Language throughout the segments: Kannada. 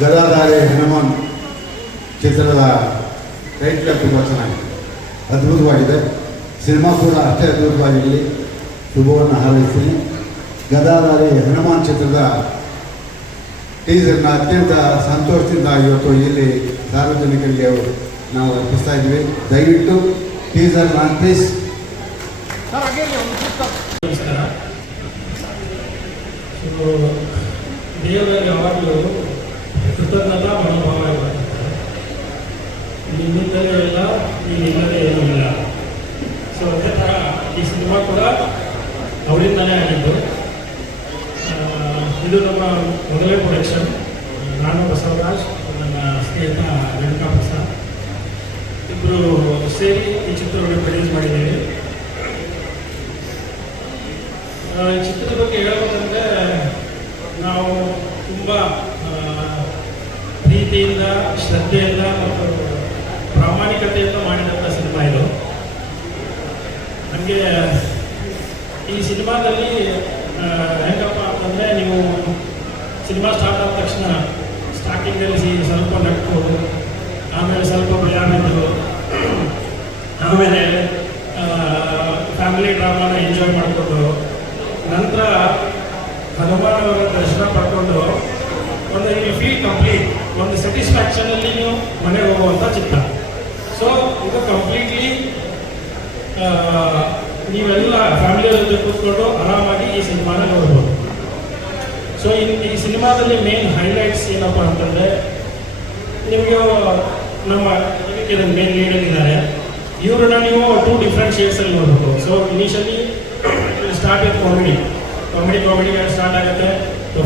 ಗದಾಧಾರಿ ಹನುಮಾನ್ ಚಿತ್ರದ ಟೈಟ್ಲ ತುಂಬ ಚೆನ್ನಾಗಿದೆ. ಅದ್ಭುತವಾಗಿದೆ. ಸಿನಿಮಾ ಕೂಡ ಅಷ್ಟೇ ಅದ್ಭುತವಾಗಿರಲಿ. ಶುಭವನ್ನು ಹಾರೈಸ್ತೀನಿ. ಗದಾಧಾರಿ ಹನುಮಾನ್ ಚಿತ್ರದ ಟೀಸರ್ನ ಅತ್ಯಂತ ಸಂತೋಷದಿಂದ ಇವತ್ತು ಇಲ್ಲಿ ಸಾರ್ವಜನಿಕರಿಗೆ ನಾವು ಅರ್ಪಿಸ್ತಾ ಇದ್ದೀವಿ. ದಯವಿಟ್ಟು ಟೀಸರ್ನ ಪ್ಲೀಸ್ ದೇವರಿಗೆ ಯಾವಾಗಲೂ ಕೃತಜ್ಞತಾ ಮನೋಭಾವ ಇರಬೇಕಾಗ್ತದೆ ನಿಮ್ಮಿಂದಲೇ ಏನೂ ಇಲ್ಲ. ಸೊ ಅದೇ ಥರ ಈ ಸಿನಿಮಾ ಕೂಡ ಅವಳಿಂದಲೇ ಆಗಿದ್ದು. ಇದು ನಮ್ಮ ಮೊದಲನೇ ಪ್ರೊಡಕ್ಷನ್ ನಾನು ಬಸವರಾಜ್, ನನ್ನ ಸ್ನೇಹಿತ ರೇಣುಕಾ ಪ್ರಸಾದ್. ಇಬ್ಬರು ಸೇರಿ ಈ ಚಿತ್ರವನ್ನು ಪ್ರೊಡ್ಯೂಸ್ ಮಾಡಿದ್ದೀವಿ. ಈ ಚಿತ್ರದ ಬಗ್ಗೆ ಹೇಳಬೇಕಂದ್ರೆ ನಾವು ತುಂಬ ಪ್ರೀತಿಯಿಂದ, ಶ್ರದ್ಧೆಯಿಂದ ಮತ್ತು ಪ್ರಾಮಾಣಿಕತೆಯಿಂದ ಮಾಡಿದಂಥ ಸಿನಿಮಾ ಇದು. ನಮಗೆ, ಈ ಸಿನಿಮಾದಲ್ಲಿ ಹೆಂಗಪ್ಪ ಅಂತಂದರೆ ನೀವು ಸಿನಿಮಾ ಸ್ಟಾರ್ಟ್ ಆದ ತಕ್ಷಣ ಸ್ಟಾರ್ಟಿಂಗಲ್ಲಿ ಸ್ವಲ್ಪ ನಟ್ಟು ಆಮೇಲೆ ಸ್ವಲ್ಪ ಭಯ ಬಿದ್ದು, ಆಮೇಲೆ ಫ್ಯಾಮಿಲಿ ಡ್ರಾಮಾನ ಎಂಜಾಯ್ ಮಾಡಿಕೊಂಡು, ನಂತರ ಹನುಮಾನ್ ಅವರ ದರ್ಶನ ಪಡ್ಕೊಂಡು, ಒಂದು ಈ ಫೀಲ್ ಕಂಪ್ಲೀಟ್ ಒಂದು ಸ್ಯಾಟಿಸ್ಫ್ಯಾಕ್ಷನಲ್ಲಿ ನೀವು ಮನೆಗೆ ಹೋಗುವಂಥ ಚಿತ್ರ. ಸೊ ಇದು ಕಂಪ್ಲೀಟ್ಲಿ ನೀವೆಲ್ಲ ಫ್ಯಾಮಿಲಿ ಜೊತೆ ಕೂತ್ಕೊಂಡು ಆರಾಮಾಗಿ ಈ ಸಿನಿಮಾನ ನೋಡ್ಬೋದು. ಸೊ ಈ ಸಿನಿಮಾದಲ್ಲಿ ಮೇನ್ ಹೈಲೈಟ್ಸ್ ಏನಪ್ಪ ಅಂತಂದರೆ, ನಿಮಗೆ ನಮ್ಮ ಇದಕ್ಕೆ ಮೇನ್ ಇದ್ದಾರೆ. ಇವ್ರನ್ನ ನೀವು ಟೂ ಡಿಫ್ರೆಂಟ್ ಶೇಡ್ಸಲ್ಲಿ ನೋಡಬೇಕು so initially start with comedy comedy comedy start ಆಗುತ್ತೆ.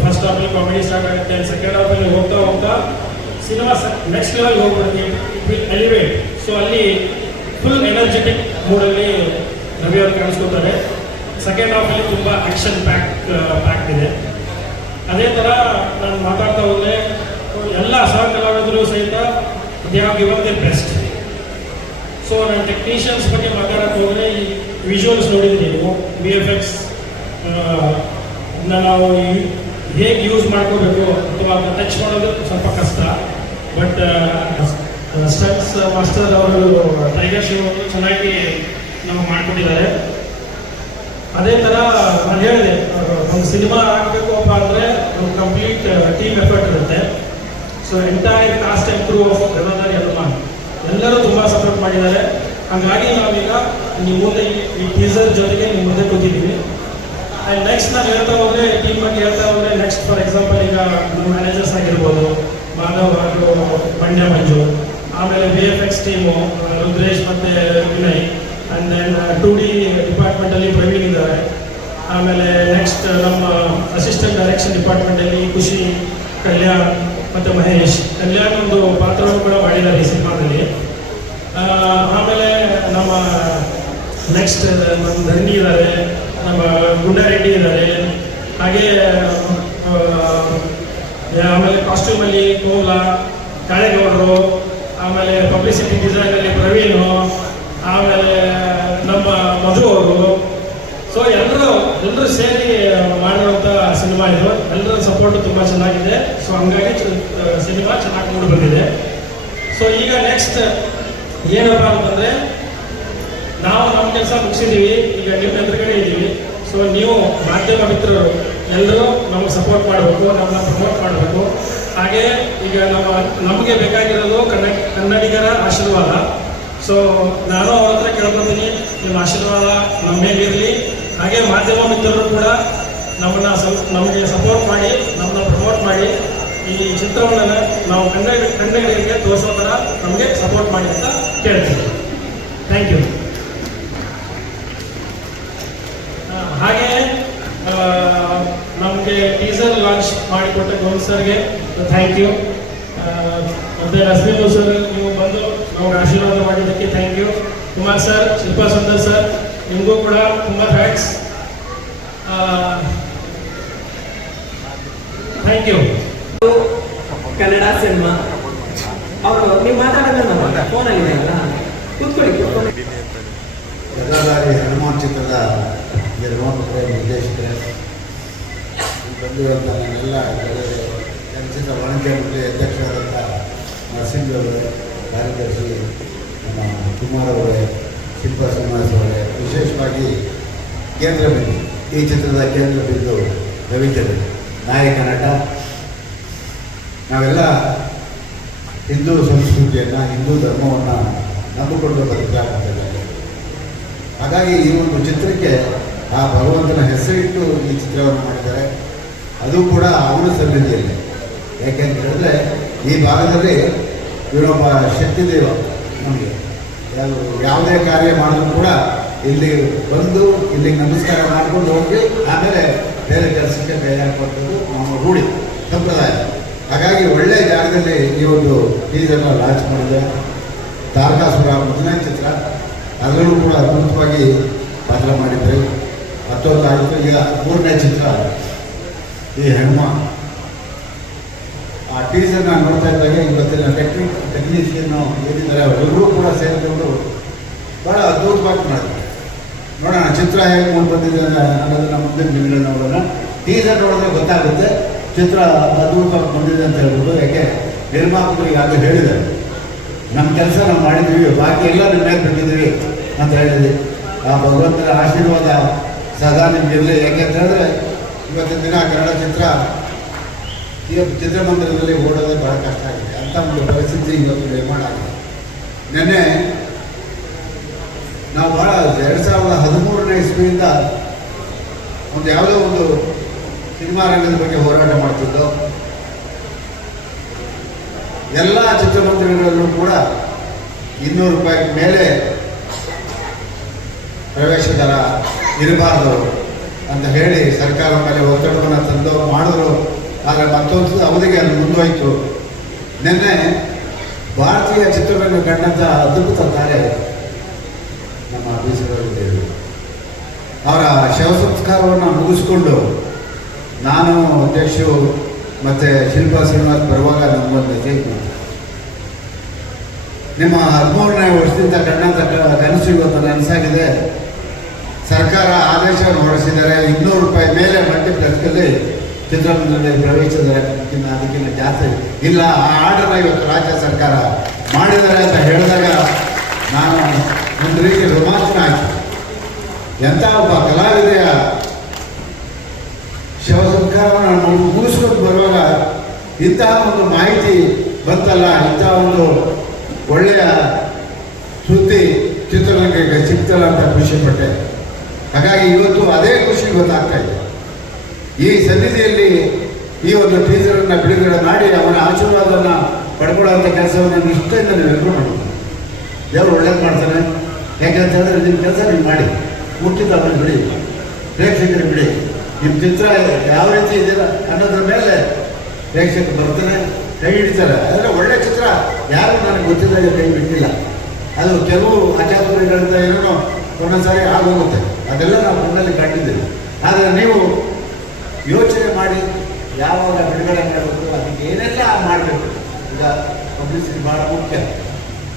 ಫಸ್ಟ್ ಹಾಫಲ್ಲಿ ಕಾಮಿಡಿ ಸ್ಟಾರ್ಟ್ ಆಗುತ್ತೆ ಸೆಕೆಂಡ್ ಹಾಫಲ್ಲಿ ಹೋಗ್ತಾ ಹೋಗ್ತಾ ಸಿನಿಮಾ ನೆಕ್ಸ್ಟ್ ಲೆವೆಲ್ ಹೋಗ್ಬಿಡುತ್ತೆ ಇಟ್ ವಿಲ್ ಎಲಿವೇಟ್ ಸೊ ಅಲ್ಲಿ ಫುಲ್ ಎನರ್ಜೆಟಿಕ್ ಮೂಡಲ್ಲಿ ರವಿ ಅವರು ಕಾಣಿಸ್ಕೊತಾರೆ. ಸೆಕೆಂಡ್ ಹಾಫಲ್ಲಿ ತುಂಬ ಆಕ್ಷನ್ ಪ್ಯಾಕ್ ಪ್ಯಾಕ್ ಇದೆ. ಅದೇ ಥರ ನಾನು ಮಾತಾಡ್ತಾ ಹೋದ್ರೆ, ಎಲ್ಲ ಸಹ ಕಲಾವಿದರು ಸಹಿತ they are given the best so ನಾನು ಟೆಕ್ನಿಷಿಯನ್ಸ್ ಬಗ್ಗೆ ಮಾತಾಡಕ್ಕೆ ಹೋದರೆ, ಈ ವಿಜುವಲ್ಸ್ ನೋಡಿದ್ದೀನಿ. ನೀವು ಬಿ ಎಫ್ ಎಕ್ಸ್ ನಾವು ಹೇಗೆ ಯೂಸ್ ಮಾಡ್ಕೋಬೇಕು ಅಥವಾ ಟಚ್ ಮಾಡೋದು ಸ್ವಲ್ಪ ಕಷ್ಟ. ಬಟ್ ಸ್ಟೆಪ್ಸ್ ಮಾಸ್ಟರ್ ಅವರು ಟೈಗರ್ ಶೋ ಚೆನ್ನಾಗಿ ನಮಗೆ ಮಾಡಿಕೊಟ್ಟಿದ್ದಾರೆ. ಅದೇ ಥರ ನಾನು ಹೇಳಿದೆ ಒಂದು ಸಿನಿಮಾ ಆಗಬೇಕು ಅಪ್ಪ ಅಂದರೆ ಒಂದು ಕಂಪ್ಲೀಟ್ ಟೀಮ್ ಎಫರ್ಟ್ ಇರುತ್ತೆ. So entire cast improve of ಎಲ್ಲ ಎಲ್ಲ ಎಲ್ಲರೂ ತುಂಬ ಸಪೋರ್ಟ್ ಮಾಡಿದ್ದಾರೆ. ಹಾಗಾಗಿ ನಾವೀಗ ನಿಮ್ಮ ಮುಂದೆ ಈ ಟೀಸರ್ ಜೊತೆಗೆ ನಿಮ್ಮ ಮುಂದೆ ಕೂತಿದ್ದೀವಿ. ಆ್ಯಂಡ್ ನೆಕ್ಸ್ಟ್ ನಾನು ಹೇಳ್ತಾ ಹೋದ್ರೆ ಟೀಮ್ ಬಗ್ಗೆ ಹೇಳ್ತಾ ಹೋದ್ರೆ ನೆಕ್ಸ್ಟ್ ಫಾರ್ ಎಕ್ಸಾಂಪಲ್ ಈಗ ಮ್ಯಾನೇಜರ್ಸ್ ಆಗಿರ್ಬೋದು, ಮಾಧವ್ ಹಾಗೂ ಮಂಡ್ಯ ಮಂಜು, ಆಮೇಲೆ V F X team Rudresh ಮತ್ತು Vinay and then to D ಡಿಪಾರ್ಟ್ಮೆಂಟಲ್ಲಿ Praveen ಇದ್ದಾರೆ. ಆಮೇಲೆ ನೆಕ್ಸ್ಟ್ ನಮ್ಮ ಅಸಿಸ್ಟೆಂಟ್ ಡೈರೆಕ್ಷನ್ ಡಿಪಾರ್ಟ್ಮೆಂಟಲ್ಲಿ ಖುಷಿ, ಕಲ್ಯಾಣ್ ಮತ್ತು ಮಹೇಶ್. ಕಲ್ಯಾಣ್ ಒಂದು ಪಾತ್ರವನ್ನು ಕೂಡ ಮಾಡಿದ್ದಾರೆ ಈ ಸಿನಿಮಾದಲ್ಲಿ. ಆಮೇಲೆ ನಮ್ಮ ನೆಕ್ಸ್ಟ್ ನಮ್ಮ ಧರಣಿ ಇದ್ದಾರೆ. ನಮ್ಮ ಗುಂಡಾರೆಡ್ಡಿ ಇದ್ದಾರೆ. ಹಾಗೆ ಆಮೇಲೆ ಕಾಸ್ಟ್ಯೂಮಲ್ಲಿ ಕೋಲ, ಕಾಳೇಗೌಡರು, ಆಮೇಲೆ ಪಬ್ಲಿಸಿಟಿ ಡಿಸೈನಲ್ಲಿ ಪ್ರವೀಣ್, ಆಮೇಲೆ ನಮ್ಮ ಮಧು ಅವರು. ಸೊ ಎಲ್ಲರೂ ಎಲ್ಲರೂ ಸೇರಿ ಮಾಡಿರುವಂಥ ಸಿನಿಮಾ ಇದು. ಎಲ್ಲರ ಸಪೋರ್ಟ್ ತುಂಬ ಚೆನ್ನಾಗಿದೆ. ಸೊ ಹಂಗಾಗಿ ಸಿನಿಮಾ ಚೆನ್ನಾಗಿ ಮೂಡಿ ಬಂದಿದೆ. ಸೊ ಈಗ ನೆಕ್ಸ್ಟ್ ಏನಪ್ಪ ಅಂತಂದರೆ ನಾವು ನಮ್ಮ ಕೆಲಸ ಮುಗಿಸಿದ್ದೀವಿ, ಈಗ ನಿಮ್ಮ ಎದುರುಗಡೆ ಇದ್ದೀವಿ. ಸೊ ನೀವು ಮಾಧ್ಯಮ ಮಿತ್ರರು ಎಲ್ಲರೂ ನಮಗೆ ಸಪೋರ್ಟ್ ಮಾಡಬೇಕು ನಮ್ಮನ್ನ ಪ್ರಮೋಟ್ ಮಾಡಬೇಕು. ಹಾಗೆ ಈಗ ನಮ್ಮ, ನಮಗೆ ಬೇಕಾಗಿರೋದು ಕನ್ನ ಕನ್ನಡಿಗರ ಆಶೀರ್ವಾದ. ಸೊ ನಾನು ಅವ್ರ ಹತ್ರ ಕೇಳ್ಕೊತೀನಿ, ನಿಮ್ಮ ಆಶೀರ್ವಾದ ನಮ್ಮ ಇರಲಿ. ಹಾಗೆ ಮಾಧ್ಯಮ ಮಿತ್ರರು ಕೂಡ ನಮ್ಮನ್ನ ನಮಗೆ ಸಪೋರ್ಟ್ ಮಾಡಿ ನಮ್ಮನ್ನ ಪ್ರಮೋಟ್ ಮಾಡಿ, ಈ ಚಿತ್ರವನ್ನು ನಾವು ಕನ್ನಡ, ಕನ್ನಡಿಗರಿಗೆ ತೋರಿಸೋ ಥರ ನಮಗೆ ಸಪೋರ್ಟ್ ಮಾಡಿ ಅಂತ ಕೇಳ್ತೀನಿ. ಥ್ಯಾಂಕ್ ಯು ಹಾಗೆ ನಮಗೆ ಟೀಸರ್ ಲಾಂಚ್ ಮಾಡಿಕೊಟ್ಟ ಗೋವಿಂದ್ ಸರ್ಗೆ ಥ್ಯಾಂಕ್ ಯು ಮತ್ತೆ ರಶ್ಮಿ ಸರ್ ನೀವು ಬಂದು ನಮಗೆ ಆಶೀರ್ವಾದ ಮಾಡಿದ್ದಕ್ಕೆ thank you Kumar sir Shilpa Sundar sir ನಿಮಗೂ ಕೂಡ ತುಂಬ thanks thank you Kannada cinema. ಅವರು ನೀವು ಮಾತಾಡೋದನ್ನ ಫೋನಲ್ಲಿ ಅಲ್ಲ? ಕೂತ್ಕೊಳ್ಳಿ ಹನುಮಾನ್ ಚಿತ್ರದ ನಿರ್ಮಾಪಕರ ನಿರ್ದೇಶಕರೇ ಬಂದಿರುವಂಥ ನಮ್ಮೆಲ್ಲ ಚಿತ್ರ ವಾಣಿಜ್ಯ ಮಂಡಳಿ ಅಧ್ಯಕ್ಷರಾದಂಥ ನರಸಿಂಹ ಅವರೇ ಕಾರ್ಯದರ್ಶಿ ನಮ್ಮ ಕುಮಾರ್ ಅವರೇ ಶಿಲ್ಪಾ ಶ್ರೀನಿವಾಸ್ ಅವರೇ ವಿಶೇಷವಾಗಿ ಕೇಂದ್ರ ಬಿಂದು ಈ ಚಿತ್ರದ ಕೇಂದ್ರ ಬಿಂದು ರವಿಚಂದ್ರ ನಾಯಕ ನಟ ನಾವೆಲ್ಲ ಹಿಂದೂ ಸಂಸ್ಕೃತಿಯನ್ನು ಹಿಂದೂ ಧರ್ಮವನ್ನು ನಂಬಿಕೊಂಡು ಬದುಕಾಗ್ತಿದ್ದಾರೆ ಹಾಗಾಗಿ ಈ ಒಂದು ಚಿತ್ರಕ್ಕೆ ಆ ಭಗವಂತನ ಹೆಸರಿಟ್ಟು ಈ ಚಿತ್ರವನ್ನು ಮಾಡಿದ್ದಾರೆ. ಅದು ಕೂಡ ಅವನ ಸನ್ನಿಧಿಯಲ್ಲಿ. ಯಾಕೆಂತ ಹೇಳಿದ್ರೆ ಈ ಭಾಗದಲ್ಲಿ ಇವರೊಬ್ಬ ಶಕ್ತಿದೇವ ನಮಗೆ ಯಾರು ಯಾವುದೇ ಕಾರ್ಯ ಮಾಡಿದ್ರು ಕೂಡ ಇಲ್ಲಿ ಬಂದು ಇಲ್ಲಿ ನಮಸ್ಕಾರ ಮಾಡಿಕೊಂಡು ಹೋಗಿ ಆಮೇಲೆ ಬೇರೆ ಕೆಲಸಕ್ಕೆ ಕೈ ಹಾಕುವಂಥದ್ದು ನಮ್ಮ ರೂಢಿ ಸಂಪ್ರದಾಯ. ಹಾಗಾಗಿ ಒಳ್ಳೆಯ ಜಾಗದಲ್ಲಿ ಈ ಒಂದು ಟೀಸನ್ನು ಲಾಂಚ್ ಮಾಡಿದೆ ತಾರಕಾಸುರ ಮೊದಲನೇ ಚಿತ್ರ. ಅದರಲ್ಲೂ ಕೂಡ ಅದ್ಭುತವಾಗಿ ಪಾತ್ರ ಮಾಡಿದ್ದೆ ಮತ್ತೊಂದು ಆಯಿತು ಈಗ ಮೂರನೇ ಚಿತ್ರ. ಈ ಹೆಣ್ಮ ಆ ಟೀಸರ್ನ ನೋಡ್ತಾ ಇದ್ದಾಗ ಇವತ್ತಿನ ಟೆಕ್ನಿಕ್ ಟೆಕ್ನಿಷಿಯನ್ ಏನಿದ್ದಾರೆ ಅವರೆಲ್ಲರೂ ಕೂಡ ಸೇರಿಕೊಂಡು ಭಾಳ ಅದ್ಭುತವಾಗಿ ಮಾಡಿದ್ದಾರೆ. ನೋಡೋಣ, ಚಿತ್ರ ಹೇಗೆ ಮುಂದೆ ಬಂದಿದೆ ಅನ್ನೋದನ್ನ ಮುಂದಿನ ದಿನಗಳನ್ನ ನೋಡೋಣ. ಟೀಸರ್ ನೋಡಿದ್ರೆ ಗೊತ್ತಾಗುತ್ತೆ. ಚಿತ್ರ ಅದ್ಭುತವಾಗಿ ಬಂದಿದೆ ಅಂತ ಹೇಳ್ಬೋದು. ಯಾಕೆ? ನಿರ್ಮಾಪಕರು ಈಗಾಗಲೇ ಹೇಳಿದ್ದಾರೆ. ನಮ್ಮ ಕೆಲಸ ನಾವು ಮಾಡಿದ್ದೀವಿ. ಬಾಕಿ ಎಲ್ಲ ನಿಮ್ಮ ಮೇಲೆ ಬಿಟ್ಟಿದ್ದೀವಿ ಅಂತ ಹೇಳಿದ್ವಿ ಆ ಭಗವಂತನ ಆಶೀರ್ವಾದ ಸದಾ ನಿಮಗಿರಲಿ ಯಾಕೆಂತ ಹೇಳಿದ್ರೆ ಇವತ್ತಿನ ದಿನ ಕನ್ನಡ ಚಿತ್ರ ಈಗ ಚಿತ್ರಮಂದಿರದಲ್ಲಿ ಓಡೋದೇ ಬಹಳ ಕಷ್ಟ ಆಗಿದೆ. ಅಂತ ಒಂದು ಪರಿಸ್ಥಿತಿ ಇವತ್ತು ನಿರ್ಮಾಣ ಆಗಿದೆ. ನಿನ್ನೆ ನಾವು ಬಹಳ ಎರಡು ಸಾವಿರದ ಹದಿಮೂರನೇ ಇಸ್ವಿಯಿಂದ ಒಂದು ಯಾವುದೋ ಒಂದು ಸಿನಿಮಾ ರಂಗದ ಬಗ್ಗೆ ಹೋರಾಟ ಮಾಡ್ತಿದ್ದೋ, ಎಲ್ಲ ಚಿತ್ರಮಂದಿರಗಳಲ್ಲೂ ಕೂಡ ಇನ್ನೂರು ರೂಪಾಯಿ ಮೇಲೆ ಪ್ರವೇಶ ದರ ಇರಬಾರ್ದು ಅಂತ ಹೇಳಿ ಸರ್ಕಾರ ಮೇಲೆ ಒತ್ತಡವನ್ನು ತಂದು ಮಾಡಿದ್ರು. ಆದರೆ ಮತ್ತೊಂದು ಅವಧಿಗೆ ಅದು ಮುಂದುವಯಿತು ನಿನ್ನೆ ಭಾರತೀಯ ಚಿತ್ರರಂಗ ಕಂಡಂಥ ಅದ್ಭುತ ತಾರೆ ನಮ್ಮ ಬೀಸರವರು ಅವರ ಶವ ಸಂಸ್ಕಾರವನ್ನು ಮುಗಿಸ್ಕೊಂಡು ನಾನು ಅಧ್ಯಕ್ಷರು ಮತ್ತು ಶಿಲ್ಪಾ ಶ್ರೀನಿವಾಸ್ ಬರುವಾಗ ನಮಗೊಂದು ಮೆಸೇಜ್ ನಿಮ್ಮ ಹದಿಮೂರನೇ ವರ್ಷದಿಂದ ಕಂಡಂಥ ಕನಸು ಇವತ್ತು ನನಸಾಗಿದೆ. ಸರ್ಕಾರ ಆದೇಶವನ್ನು ಹೊರಡಿಸಿದ್ದಾರೆ ಇನ್ನೂರು ರೂಪಾಯಿ ಮೇಲೆ ಮಲ್ಟಿಪ್ಲೆಕ್ಸ್ನಲ್ಲಿ ಚಿತ್ರರಂಗದಲ್ಲಿ ಪ್ರವೇಶಿಸಿದ್ದಾರೆ ಅದಕ್ಕಿಂತ ಜಾಸ್ತಿ. ಇಲ್ಲ, ಆ ಆರ್ಡರ್ನ ಇವತ್ತು ರಾಜ್ಯ ಸರ್ಕಾರ ಮಾಡಿದ್ದಾರೆ ಅಂತ ಹೇಳಿದಾಗ ನಾನು ಒಂದು ರೀತಿ ರೋಮಾಂಚನ ಆಯಿತು. ಎಂಥ ಒಬ್ಬ ಕಲಾವಿದೆಯ ಶವ ಸಂಸ್ಕಾರವನ್ನು ನಾನು ಮುಗಿಸ್ಕೊಂಡು ಬರುವಾಗ ಇಂತಹ ಒಂದು ಮಾಹಿತಿ ಬಂತಲ್ಲ, ಇಂತಹ ಒಂದು ಒಳ್ಳೆಯ ಸುದ್ದಿ ಚಿತ್ರರಂಗಕ್ಕೆ ಸಿಗ್ತಲ್ಲ ಅಂತ ಖುಷಿ ಪಟ್ಟೆ ಹಾಗಾಗಿ ಇವತ್ತು ಅದೇ ಖುಷಿ ಗೊತ್ತಾಗ್ತಾ ಇದೆ. ಈ ಸನ್ನಿಧಿಯಲ್ಲಿ ಈ ಒಂದು ಟೀಚರನ್ನು ಬಿಡುಗಡೆ ಮಾಡಿ ಅವನ ಆಶೀರ್ವಾದವನ್ನು ಪಡ್ಕೊಳ್ಳುವಂಥ ಕೆಲಸವನ್ನು ನಿಷ್ಠೆಯಿಂದ ನೀವೆಲ್ಲರೂ ಮಾಡ್ತಾರೆ ದೇವರು ಒಳ್ಳೇದು ಮಾಡ್ತಾನೆ. ಯಾಕೆಂತ ಹೇಳಿದ್ರೆ ನಿಮ್ಮ ಕೆಲಸ ನೀವು ಮಾಡಿ. ಮುಟ್ಟಿದ ಅವನು ಬಿಡಿ. ಪ್ರೇಕ್ಷಕರು ಬಿಡಿ. ನಿಮ್ಮ ಚಿತ್ರ ಯಾವ ರೀತಿ ಇದೆಯಲ್ಲ ಅನ್ನೋದ್ರ ಮೇಲೆ ಪ್ರೇಕ್ಷಕರು ಬರ್ತಾನೆ, ಕೈ ಹಿಡಿತಾರೆ. ಆದರೆ ಒಳ್ಳೆ ಚಿತ್ರ ಯಾರು ನನಗೆ ಗೊತ್ತಿದ್ದಾಗ ಕೈ ಬಿಟ್ಟಿಲ್ಲ. ಅದು ಕೆಲವು ಅಚಾತುರ್ಯಗಳಿಂದ ಏನೋ ಒಂದೊಂದ್ಸಾರಿ ಆಗೋಗುತ್ತೆ. ಅದೆಲ್ಲ ನಾವು ಕಣ್ಣಲ್ಲಿ ಕಂಡಿದ್ದೇವೆ. ಆದರೆ ನೀವು ಯೋಚನೆ ಮಾಡಿ ಯಾವಾಗ ಬಿಡುಗಡೆ ಮಾಡಬೇಕು ಅದಕ್ಕೆ ಏನೆಲ್ಲ ಮಾಡಬೇಕು? ಈಗ ಪಬ್ಲಿಸಿಟಿ ಭಾಳ ಮುಖ್ಯ.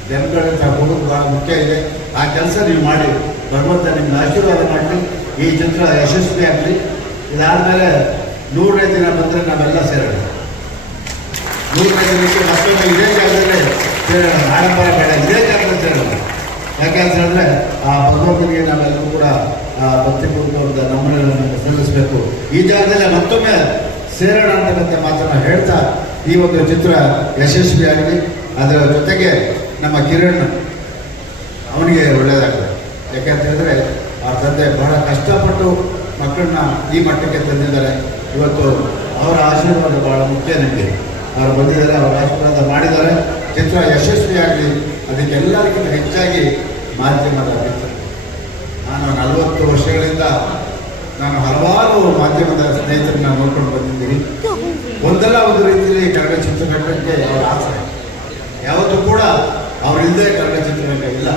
ಜನಗಳ ಹೋಗೋದು ಭಾಳ ಮುಖ್ಯ ಇದೆ. ಆ ಕೆಲಸ ನೀವು ಮಾಡಿ. ಭಗವಂತ ನಿಮ್ಗೆ ಆಶೀರ್ವಾದ ಮಾಡಲಿ. ಈ ಚಿತ್ರ ಯಶಸ್ವಿ ಆಗಲಿ. ಇದಾದಮೇಲೆ ನೂರನೇ ದಿನ ಬಂದರೆ ನಾವೆಲ್ಲ ಸೇರೋಣ. ನೂರನೇ ದಿನಕ್ಕೆ ಮತ್ತೊಮ್ಮೆ ಇದೇ ಜಾಗದಲ್ಲಿ ಸೇರೋಣ. ಆಡಂಬರ ಬೇಡ ಇದೇ ಜಾಗದಲ್ಲಿ ಸೇರೋಣ. ಯಾಕೆ ಅಂತ ಆ ಭಗವಂತನಿಗೆ ನಾವೆಲ್ಲರೂ ಕೂಡ ಭಕ್ತಿ ಪೂರ್ವಕವಾದ ನಮನಗಳನ್ನು ಸಲ್ಲಿಸಬೇಕು. ಈ ಜಾಗದಲ್ಲಿ ಮತ್ತೊಮ್ಮೆ ಸೇರೋಣ ಅಂತಕ್ಕಂಥ ಮಾತನ್ನು ಹೇಳ್ತಾ ಈ ಒಂದು ಚಿತ್ರ ಯಶಸ್ವಿಯಾಗಲಿ ಅದರ ಜೊತೆಗೆ ನಮ್ಮ ಕಿರಣ್ ಅವನಿಗೆ ಒಳ್ಳೆಯದಾಗ್ತದೆ. ಯಾಕೆಂತ ಹೇಳಿದ್ರೆ, ಆ ತಂದೆ ಬಹಳ ಕಷ್ಟಪಟ್ಟು ಮಕ್ಕಳನ್ನ ಈ ಮಟ್ಟಕ್ಕೆ ತಂದಿದ್ದಾರೆ. ಇವತ್ತು ಅವರ ಆಶೀರ್ವಾದ ಬಹಳ ಮುಖ್ಯ ನಮಗೆ. ಅವರು ಬಂದಿದ್ದಾರೆ, ಅವರ ಆಶೀರ್ವಾದ ಮಾಡಿದ್ದಾರೆ. ಚಿತ್ರ ಯಶಸ್ವಿಯಾಗಲಿ ಅದಕ್ಕೆಲ್ಲರಿಗಿಂತ ಹೆಚ್ಚಾಗಿ ಮಾಧ್ಯಮದ ಮಿತ್ರ ನಾನು ನಲವತ್ತು ವರ್ಷಗಳಿಂದ ನಾನು ಹಲವಾರು ಮಾಧ್ಯಮದ ಸ್ನೇಹಿತರನ್ನ ನೋಡ್ಕೊಂಡು ಬಂದಿದ್ದೀನಿ. ಒಂದಲ್ಲ ಒಂದು ರೀತಿಯಲ್ಲಿ ಕನ್ನಡ ಚಿತ್ರರಂಗಕ್ಕೆ ಅವರ ಆಸರೆ. ಯಾವತ್ತೂ ಕೂಡ ಅವರಿಲ್ಲದೆ ಕನ್ನಡ ಚಿತ್ರರಂಗ ಇಲ್ಲ.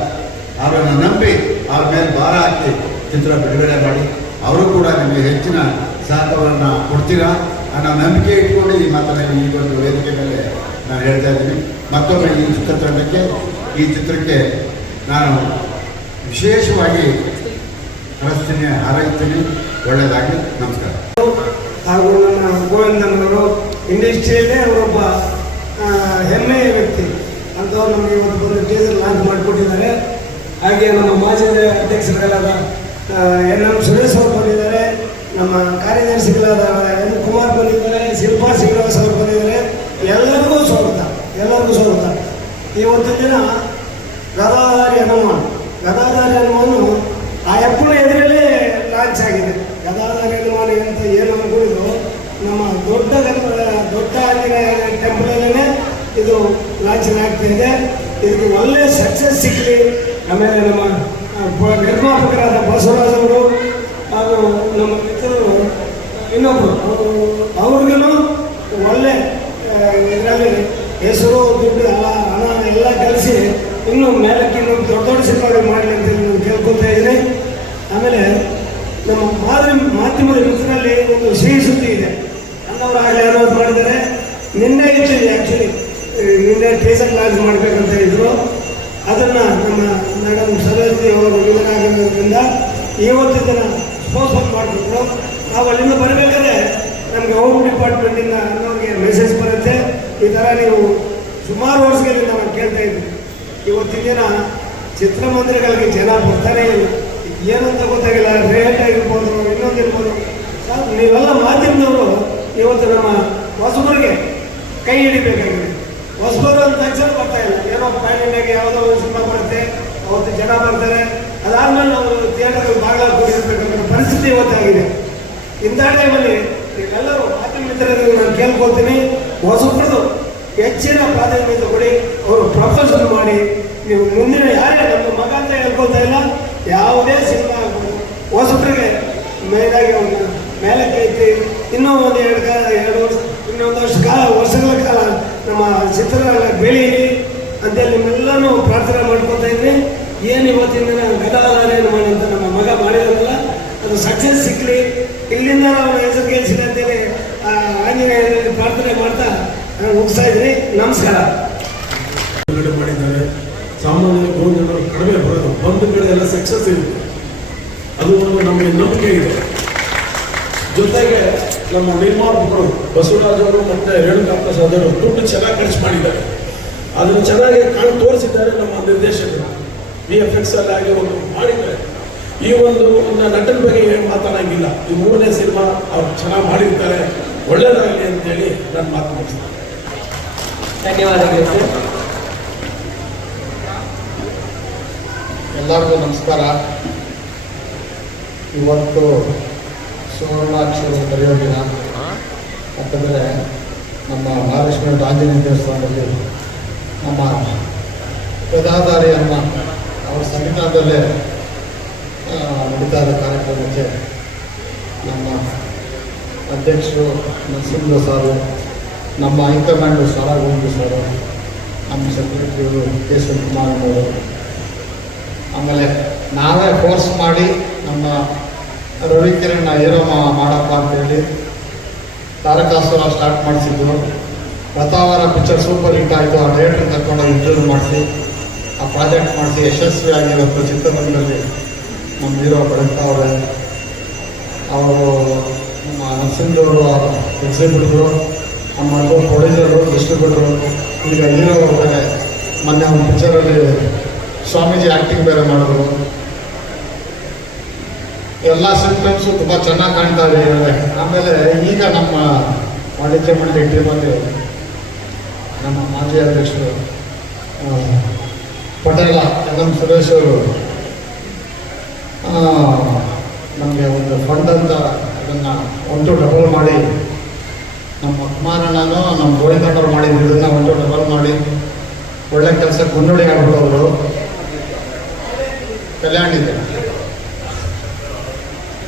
ಅವರನ್ನು ನಂಬಿ ಅವ್ರ ಮೇಲೆ ಭಾರ ಹಾಕಿ ಚಿತ್ರ ಬಿಡುಗಡೆ ಮಾಡಿ, ಅವರು ಕೂಡ ನಿಮಗೆ ಹೆಚ್ಚಿನ ಸಹಕಾರವನ್ನು ಕೊಡ್ತೀರಾ ಅನ್ನೋ ನಂಬಿಕೆ ಇಟ್ಕೊಂಡು ಈ ಮಾತನ್ನು ಈ ಒಂದು ವೇದಿಕೆ ಮೇಲೆ ನಾನು ಹೇಳ್ತಾ ಇದ್ದೀನಿ. ಮತ್ತೊಮ್ಮೆ ಈ ಚಿತ್ರತಂಡಕ್ಕೆ ಈ ಚಿತ್ರಕ್ಕೆ ನಾನು ವಿಶೇಷವಾಗಿ ಕಳಿಸ್ತೀನಿ, ಹಾರೈಸ್ತೀನಿ. ಒಳ್ಳೆಯದಾಗಲಿ ನಮಸ್ಕಾರ. ಹಾಗೂ ನಮ್ಮ ಗೋವಿಂದನವರು ಇಂಡಸ್ಟ್ರಿಯಲ್ಲೇ ಅವರೊಬ್ಬ ಹೆಮ್ಮೆಯ ವ್ಯಕ್ತಿ. ಅಂಥವ್ರು ನಮಗೆ ಇವತ್ತು ಬಂದು ಟೀಸರ್ ಲಾಂಚ್ ಮಾಡಿಕೊಟ್ಟಿದ್ದಾರೆ. ಹಾಗೆ ನಮ್ಮ ಮಾಜಿ ಅಧ್ಯಕ್ಷರುಗಳಾದ ಎನ್ ಎಂ ಸುರೇಶ್ ಅವರು ಬಂದಿದ್ದಾರೆ. ನಮ್ಮ ಕಾರ್ಯದರ್ಶಿಗಳಾದ ಎನ್ ಕುಮಾರ್ ಬಂದಿದ್ದಾರೆ, ಶಿಲ್ಪಾ ಶ್ರೀನಿವಾಸ್ ಅವರು ಬಂದಿದ್ದಾರೆ. ಎಲ್ಲರಿಗೂ ಸ್ವಾಗತ ಎಲ್ಲರಿಗೂ ಸ್ವಾಗತ. ಇವತ್ತು ದಿನ ಗದಾಧಾರಿ ಹನುಮಾನ್ ಗದಾಧಾರಿ ಹನುಮಾನು ಆ ಅಪ್ಪನ ಎದುರಲ್ಲೇ ಲಾಂಚ್ ಆಗಿದೆ. ಗದಾಧಾರಿ ಹನುಮಾನ್ ಅಂತ ಏನು ಅನ್ಕೊಂಡಿದ್ದು ನಮ್ಮ ದೊಡ್ಡ ದೊಡ್ಡ ದೊಡ್ಡ ಟೆಂಪಲ್ ಟೆಂಪಲಲ್ಲೇ ಇದು ಲಾಂಚ್ ಆಗ್ತಿದೆ ಇದಕ್ಕೆ ಒಳ್ಳೆ ಸಕ್ಸಸ್ ಸಿಕ್ಕಲಿ ಆಮೇಲೆ ನಮ್ಮ ನಿರ್ಮಾಪಕರಾದ ಬಸವರಾಜ್ ಅವರು ಹಾಗೂ ನಮ್ಮ ಮಿತ್ರರು ಇನ್ನೊಬ್ಬರು ಅವ್ರಿಗೂ ಒಳ್ಳೆ ಇದರಲ್ಲಿ ಹೆಸರು, ದುಡ್ಡು ಎಲ್ಲ ಹಣ ಎಲ್ಲ ಕಲಿಸಿ ಇನ್ನೂ ಮೇಲಕ್ಕೆ ಇನ್ನೂ ದೊಡ್ಡ ದೊಡ್ಡ ಸಿನಿಮಾಗಳು ಮಾಡಲಿ ಅಂತ ನಾನು ಕೇಳ್ಕೊತಾ ಇದ್ದೀನಿ. ಆಮೇಲೆ ನಮ್ಮ ಮಾದರಿ ಮಾಧ್ಯಮದ ಮಿತ್ರರಲ್ಲಿ ಒಂದು ಸಿಹಿ ಸುದ್ದಿ ಇದೆ. ಅನ್ನೋರಾಗಲೇ ಅನೌನ್ಸ್ ಮಾಡಿದ್ದಾರೆ. ನಿನ್ನೆ ಇತ್ತು ಆ್ಯಕ್ಚುಲಿ ನಿನ್ನೆ ಟೀಸರ್ ಲಾಂಚ್ ಮಾಡಬೇಕಂತ ಇದ್ರು. ಅದನ್ನು ನಮ್ಮ ಮೇಡಮ್ ಸರೋಜಿನಿ ಅವರು ನಿಧನ ಆಗಿರೋದ್ರಿಂದ ಇವತ್ತು ದಿನ ಪೋಸ್ಟ್ಪೋನ್ ಮಾಡಿಬಿಟ್ರು. ನಾವು ಅಲ್ಲಿಂದ ಬರಬೇಕಾದ್ರೆ ನಮಗೆ ಹೋಮ್ ಡಿಪಾರ್ಟ್ಮೆಂಟಿಂದ ಅನ್ನೋರಿಗೆ ಮೆಸೇಜ್ ಬರುತ್ತೆ. ಈ ಥರ ನೀವು ಸುಮಾರು ವರ್ಷಗಳಿಂದ ನಾವು ಕೇಳ್ತಾ ಇದ್ವಿ ಇವತ್ತಿನ ದಿನ ಚಿತ್ರಮಂದಿರಗಳಿಗೆ ಜನ ಬರ್ತಾನೆ ಇಲ್ಲ. ಏನಂತ ಗೊತ್ತಾಗಿಲ್ಲ ರೇಟ್ ಆಗಿರ್ಬೋದು ಇನ್ನೊಂದಿರ್ಬೋದು ಸರ್, ನೀವೆಲ್ಲ ಮಾಧ್ಯಮದವರು ಇವತ್ತು ನಮ್ಮ ಹೊಸಬರಿಗೆ ಕೈ ಹಿಡಿಬೇಕಾಗಿದೆ. ಹೊಸಬರು ಅಂತ ತಕ್ಷಣ ಬರ್ತಾ ಇಲ್ಲ. ಏನೋ ಇಂಡಿಯಾಗೆ ಯಾವುದೋ ಒಂದು ಸಿನಿಮಾ ಬರುತ್ತೆ, ಅವತ್ತು ಜನ ಬರ್ತಾರೆ. ಅದಾದ್ಮೇಲೆ ನಾವು ಥಿಯೇಟರ್ ಭಾಗ ಕೂಡಿರ್ಬೇಕಂತ ಪರಿಸ್ಥಿತಿ ಇವತ್ತಾಗಿದೆ ಇಂಥ ಟೈಮಲ್ಲಿ ನೀವೆಲ್ಲರೂ ಮಾಧ್ಯಮ ಮಿತ್ರರಿಗೆ ನಾನು ಕೇಳ್ಕೊತೀನಿ ಹೊಸಬ್ರದ್ದು ಹೆಚ್ಚಿನ ಪ್ರಾಧಾನ್ಯತೆ ಕೊಡಿ. ಅವರು ಪ್ರಪೋಸಲ್ ಮಾಡಿ. ನೀವು ಮುಂದಿನ ಯಾರೇ ನಮ್ಮ ಮಗ ಅಂತ ಹೇಳ್ಕೊಳ್ತಾ ಇಲ್ಲ, ಯಾವುದೇ ಸಿನಿಮಾ ಹೊಸಬ್ರಿಗೆ ಮೇಲಾಗಿ ಒಂದು ಮೇಲಕ್ಕೆ ಐತಿ ಇನ್ನೂ ಒಂದು ಎರಡು ಕಾಲ ಎರಡು ವರ್ಷ, ಇನ್ನೊಂದು ವರ್ಷ ಕಾಲ, ವರ್ಷಗಳ ಕಾಲ ನಮ್ಮ ಚಿತ್ರರಂಗ ಬೆಳೀಲಿ ಅಂತೇಳಿ ನಿಮ್ಮೆಲ್ಲನೂ ಪ್ರಾರ್ಥನೆ ಮಾಡ್ಕೊತಾ ಇದ್ವಿ. ಏನು ಇವತ್ತಿನ ಗದಾಧಾರೇನು ಮಾಡಿ ಅಂತ ನಮ್ಮ ಮಗ ಮಾಡಿದ್ರಲ್ಲ ಅದು ಸಕ್ಸಸ್ ಸಿಕ್ಕಲಿ ಇಲ್ಲಿಂದ ನಾವು ಹೆಸರು ಗೆಲ್ಸಿಲ್ಲ ಅಂತೇಳಿ, ಆ ಆಂಜನೇಯನಲ್ಲಿ ಪ್ರಾರ್ಥನೆ ಮಾಡ್ತಾ ನಾನು ಮುಗಿಸ್ತಾ ನಮಸ್ಕಾರ. ಬಿಡುಗಡೆ ಮಾಡಿದ್ದಾರೆ. ಸಾಮಾನ್ಯ ಕಡಿಮೆ ಬರೋದು. ಬಂದ ಕಡೆ ಎಲ್ಲ ಸಕ್ಸಸ್ ಇದೆ ಅದು ಒಂದು ನಮಗೆ ನಂಬಿಕೆ ಇದೆ. ಜೊತೆಗೆ ನಮ್ಮ ನಿರ್ಮಾಪಕರು ಬಸವರಾಜ್ ಅವರು ಮತ್ತೆ ರೇಣುಕಾ ಪ್ರಸಾದ್ ಅವರು ದುಡ್ಡು ಚೆನ್ನಾಗಿ ಖರ್ಚು ಮಾಡಿದ್ದಾರೆ. ಅದನ್ನು ಚೆನ್ನಾಗಿ ಕಾಣ್, ತೋರಿಸಿದ್ದಾರೆ ನಮ್ಮ ನಿರ್ದೇಶಕರು. ವಿ ಎಫ್ ಎಕ್ಸ್ ಅಲ್ಲಿ ಆಗಿ ಒಂದು ಮಾಡಿದ್ದಾರೆ. ಈ ಒಂದು ಒಂದು ನಟನ ಬಗ್ಗೆ ಏನು ಮಾತಾಡಂಗಿಲ್ಲ ಈ ಮೂರನೇ ಸಿನಿಮಾ ಅವ್ರು ಚೆನ್ನಾಗಿ ಮಾಡಿರ್ತಾರೆ. ಒಳ್ಳೇದಾಗಲಿ ಅಂತೇಳಿ ನಾನು ಮಾತು ಧನ್ಯವಾದಗಳು ಎಲ್ಲರಿಗೂ ನಮಸ್ಕಾರ. ಇವತ್ತು ಸುವರ್ಣಾಕ್ಷರ ಕರೆಯೋ ದಿನ. ಯಾಕಂದರೆ ನಮ್ಮ ಮಹಾಲಕ್ಷ್ಮಿ ಆಂಜನೇಯ ದೇವಸ್ಥಾನದಲ್ಲಿ ನಮ್ಮ ಗದಾಧಾರಿ ಅನ್ನ ಅವರ ಸಂವಿಧಾನದಲ್ಲೇ ಆ, ನಡೀತಾ ಕಾರ್ಯಕ್ರಮಕ್ಕೆ ನಮ್ಮ ಅಧ್ಯಕ್ಷರು ನರಸಿಂಹ ಸಾರು ನಮ್ಮ ಹೈಕಮಾಂಡ್ ಸರ ಒಂದು ಸರ ನಮ್ಮ ಸೆಕ್ರೆಟರಿಗಳು ಕೆ ಕುಮಾರ್ ಅವರು ಆಮೇಲೆ ನಾವೇ ಫೋರ್ಸ್ ಮಾಡಿ ನಮ್ಮ ರವಿಕಿರಣ್ ಹೀರೋ ಮಾ- ಮಾಡಪ್ಪ ಅಂತೇಳಿ ತಾರಕಾಸುರ ಸ್ಟಾರ್ಟ್ ಮಾಡಿಸಿದ್ರು. ಪ್ರತಾವರ ಪಿಕ್ಚರ್ ಸೂಪರ್ ಹಿಟ್ ಆಯಿತು. ಆ ಡೇಟ್ರ್ ತಗೊಂಡು ಇಂಟರ್ವ್ಯೂ ಮಾಡಿಸಿ, ಆ ಪ್ರಾಜೆಕ್ಟ್ ಮಾಡಿಸಿ ಯಶಸ್ವಿಯಾಗಿ ಇವತ್ತು ಚಿತ್ರರಂಗದಲ್ಲಿ ನಮ್ಮ ಹೀರೋ ಬೆಳಗ್ತಾ ಅವರೇ. ಅವರು ನಮ್ಮ ನರಸಿಂಹವರು ಎಕ್ಸಿಬಿಟ್ರು ನಮ್ಮ ಪ್ರೊಡ್ಯೂಸರು ಡಿಸ್ಟ್ರಿಬ್ಯೂಟ್ರು ಈಗ ಹೀರೋ ಬೇರೆ ಮೊನ್ನೆ ಒಂದು ಪಿಕ್ಚರಲ್ಲಿ ಸ್ವಾಮೀಜಿ ಆ್ಯಕ್ಟಿಂಗ್ ಬೇರೆ ಮಾಡಿದ್ರು. ಎಲ್ಲ ಸಿಂಪ್ಟಮ್ಸು ತುಂಬ ಚೆನ್ನಾಗಿ ಕಾಣ್ತಾ ಇದೆ ಆಮೇಲೆ ಈಗ ನಮ್ಮ ವಾಣಿಜ್ಯ ಮಂಡಳಿ ಟೀಮಲ್ಲಿ ನಮ್ಮ ಮಾಜಿ ಅಧ್ಯಕ್ಷರು ಪಟೇಲ ಎನ್ ಎಂ ಸುರೇಶ್ ಅವರು ನಮಗೆ ಒಂದು ಫಂಡ್ ಅಂತ ಅದನ್ನು ಒಂದು ಡಬಲ್ ಮಾಡಿ ನಮ್ಮ ಕುಮಾರಣ್ಣನೂ ನಮ್ಮ ಗೋವಿಂದಣ್ಣವ್ರು ಮಾಡಿದ್ರು ಒಂದು ಡಬಲ್ ಮಾಡಿ, ಒಳ್ಳೆ ಕೆಲಸ ಮುನ್ನುಡಿ ಆಗ್ಬಿಟ್ಟವರು ಕಲ್ಯಾಣ ಇದೆ.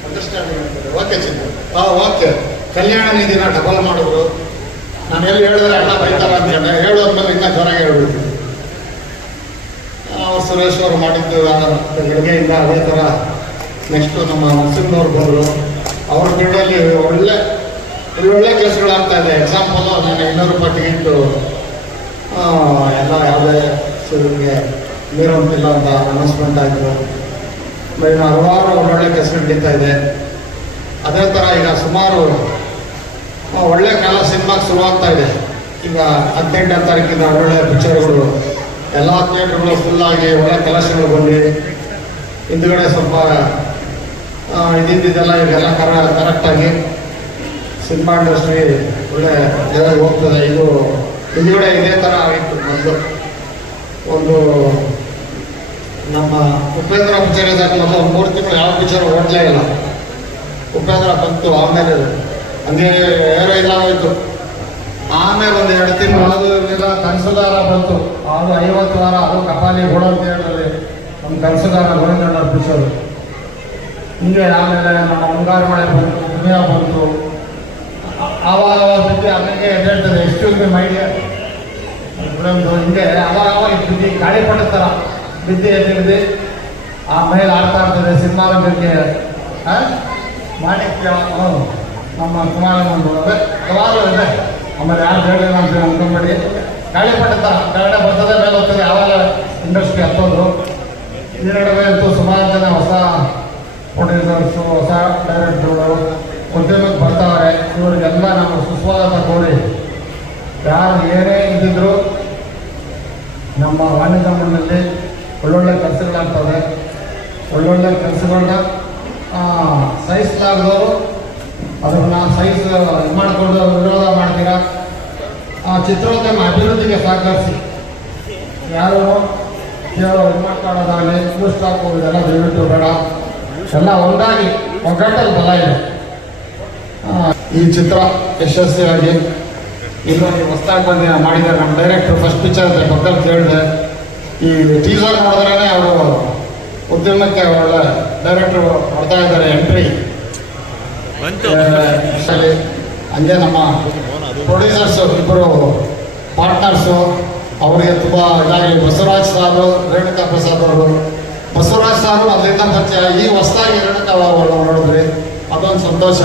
ಅಂಡರ್ಸ್ಟ್ಯಾಂಡಿಂಗ್ ಓಕೆ ಚಿತ್ರ ಹಾಂ ಓಕೆ ಕಲ್ಯಾಣ ನಿಧಿನ ಡಬಲ್ ಮಾಡಿದ್ರು. ನಾನು ಎಲ್ಲಿ ಹೇಳಿದ್ರೆ ಅಣ್ಣ ಬೈತಾರ ಅಂತ ಹೇಳಿ ಹೇಳೋದ್ಮೇಲೆ ಇನ್ನೂ ಚೆನ್ನಾಗಿ ಹೇಳ್ಬಿಡ್ತೀನಿ. ಅವ್ರು ಸುರೇಶ್ ಅವರು ಮಾಡಿದ್ದು ಬೆಳಗ್ಗೆಯಿಂದ ಅದೇ ಥರ ನೆಕ್ಸ್ಟು ನಮ್ಮ ನರಸಿಂಹವ್ರು ಬಂದರು. ಅವ್ರ ದುಡ್ಡಲ್ಲಿ ಒಳ್ಳೆ ಒಳ್ಳೊಳ್ಳೆ ಕೆಲಸಗಳಾಗ್ತಾ ಇದೆ. ಎಕ್ಸಾಂಪಲು ನಾನು ಇನ್ನೂರು ರೂಪಾಯಿ ಟಿಕೆಟು ಎಲ್ಲ ಯಾವುದೇ ಸಿರಿಗೆ ನೀರಂತಿಲ್ಲ ಅಂತ ಅನೌನ್ಸ್ಮೆಂಟ್ ಆಯಿತು. ಇನ್ನು ಹಲವಾರು ಒಳ್ಳೊಳ್ಳೆ ಕೆಲಸಗಳು ನಡೀತಾ ಇದೆ. ಅದೇ ಥರ ಈಗ ಸುಮಾರು ಒಳ್ಳೆ ಕಾಲ ಸಿನಿಮಾಗೆ ಶುರುವಾಗ್ತಾ ಇದೆ. ಈಗ ಹದಿನೆಂಟನೇ ತಾರೀಕಿಂದ ಒಳ್ಳೆ ಪಿಕ್ಚರ್ಗಳು ಎಲ್ಲ ಥಿಯೇಟ್ರ್ಗಳು ಫುಲ್ಲಾಗಿ ಒಳ್ಳೆ ಕಲೆಕ್ಷನ್ಗಳು ಬಂದು ಹಿಂದುಗಡೆ ಸ್ವಲ್ಪ ಇದಿದ್ದೆಲ್ಲ ಈಗೆಲ್ಲ ಕರ ಕರೆಕ್ಟಾಗಿ ಸಿನಿಮಾ ಇಂಡಸ್ಟ್ರಿ ಒಳ್ಳೆ ಲೆವೆಲ್ ಹೋಗ್ತದೆ. ಇದು ಹಿಂದಿಗಡೆ ಇದೇ ಥರ ಆಗಿತ್ತು ಮೊದಲು ಒಂದು ನಮ್ಮ ಉಪೇಂದ್ರ ಪಿಕ್ಚರ್ ಮೊದಲು ಒಂದು ಮೂರು ತಿಂಗಳು ಯಾವ ಪಿಕ್ಚರ್ ಓಡಲೇ ಇಲ್ಲ. ಉಪೇಂದ್ರ ಬಂತು ಆಮೇಲೆ ಹಂಗೆ ಏರೋ ಇಲ್ಲ ಹೋಯ್ತು. ಆಮೇಲೆ ಒಂದು ಎರಡು ತಿಂಗಳು ಅದು ಇರಲಿಲ್ಲ ಕನಸುದಾರ ಬಂತು. ಅದು ಐವತ್ತು ವಾರ, ಅದು ಕಪಾಲಿ ಓಡೋದು ಹೇಳಿ ನಮ್ಮ ಕನಸುದಾರ ಗೋವಿಂದ ಪಿಕ್ಚರು. ಹಿಂಗೆ ಆಮೇಲೆ ನಮ್ಮ ಮುಂಗಾರು ಮಳೆ ಬಂತು ಪುಣ್ಯ ಬಂತು. ಆವಾಗ ಆವಾಗ ಸುದ್ದಿ ಆಮೇಲೆ ಎದ್ದೇಳ್ತದೆ ಎಷ್ಟು ಮೈಗೆ ಒಂದು ಹಿಂಗೆ ಅವಾಗ ಅವಾಗ ಸುದ್ದಿ ಗಾಳಿ ಪಟ್ಟ ಥರ ಬಿದ್ದು ಎದ್ದಿದ್ದು ಮಹಿಳೆ ಆಡ್ತಾ ಇರ್ತದೆ ಸಿನಿಮಾ ರಂಗಕ್ಕೆ, ಆ? ಮಾಣಿಕ್ಯ. ನಮ್ಮ ಕುಮಾರಣ್ಣಂದು ಅದೇ ಹಲವಾರು ಇದೆ ಆಮೇಲೆ ಯಾರು ಹೇಳಿಲ್ಲ ಅಂತ ಅನ್ಕೊಂಡ್ಬೇಡಿ ಗಾಳಿ ಪಟ್ಟ ಥರ ಗಾಳಿ ಬರ್ತದೆ ಮೇಲೆ ಹೋಗ್ತದೆ ಆವಾಗ ಇಂಡಸ್ಟ್ರಿ ಹತ್ತೋದು ಈ ನಡುವೆ ಅಂತೂ ಸುಮಾರು ಜನ ಹೊಸ ಪ್ರೊಡ್ಯೂಸರ್ಸು ಹೊಸ ಡೈರೆಕ್ಟರ್ಗಳು ಉದ್ಯಮಕ್ಕೆ ಬರ್ತಾವ್ರೆ, ಇವರಿಗೆಲ್ಲ ನಾವು ಸುಸ್ವಾಗತ ಕೋರಿ ಯಾರು ಏನೇ ಇದ್ದಿದ್ರು ನಮ್ಮ ವಾಣಿಜ್ಯ ಮಂಡಳಿ ಒಳ್ಳೊಳ್ಳೆ ಕೆಲಸಗಳಾಗ್ತವೆ ಒಳ್ಳೊಳ್ಳೆ ಕೆಲಸಗಳನ್ನ ಸಹಿಸಲಾಗದವರು. ಅದನ್ನ ಸಹಿಸ, ಇದು ಮಾಡಿಕೊಂಡು ವಿರೋಧ ಮಾಡ್ತೀರಾ? ಆ, ಚಿತ್ರೋದ್ಯಮ ಅಭಿವೃದ್ಧಿಗೆ ಸಹಕರಿಸಿ. ಯಾರು ಕೇಳೋ ಇದು ಮಾಡ್ಕೊಳ್ಳೋದಾಗಲಿ ನ್ಯೂಸ್ ಸ್ಟಾಕ್ ಇದೆಲ್ಲ ದಯವಿಟ್ಟು ಬೇಡ. ಎಲ್ಲ ಒಂದಾಗಿ, ಒಗ್ಗಟ್ಟಲ್ಲಿ ಬಲ ಇದೆ. ಈ ಚಿತ್ರ ಯಶಸ್ವಿಯಾಗಿ ಇಲ್ಲ ಹೊಸದಾಗಿ ಬಂದು ಮಾಡಿದ್ದಾರೆ. ನಮ್ಮ ಡೈರೆಕ್ಟರ್ ಫಸ್ಟ್ ಪಿಕ್ಚರ್ ಅಂತ ಪಕ್ಕದಲ್ಲಿ ಹೇಳಿದೆ ಈ ಟೀಸರ್ ನೋಡಿದ್ರೆ ಅವರು ಉದ್ಯಮಕ್ಕೆ ಒಳ್ಳೆ ಡೈರೆಕ್ಟರ್ ಮಾಡ್ತಾ ಇದ್ದಾರೆ ಎಂಟ್ರಿ ಹಂಗೆ ನಮ್ಮ ಪ್ರೊಡ್ಯೂಸರ್ಸ್ ಇಬ್ಬರು ಪಾರ್ಟ್ನರ್ಸು ಅವರಿಗೆ ತುಂಬ ಇದಾಗಲಿ ಬಸವರಾಜ್ ಸಾರು ರೇಣುಕಾ ಪ್ರಸಾದ್ ಅವರು. ಬಸವರಾಜ್ ಸಾರು ಅದರಿಂದ ಪರಿಚಯ ಈ ಹೊಸದಾಗಿ ರೇಣುಕಾ ಅವರು ನೋಡಿದ್ರಿ. ಅದೊಂದು ಸಂತೋಷ.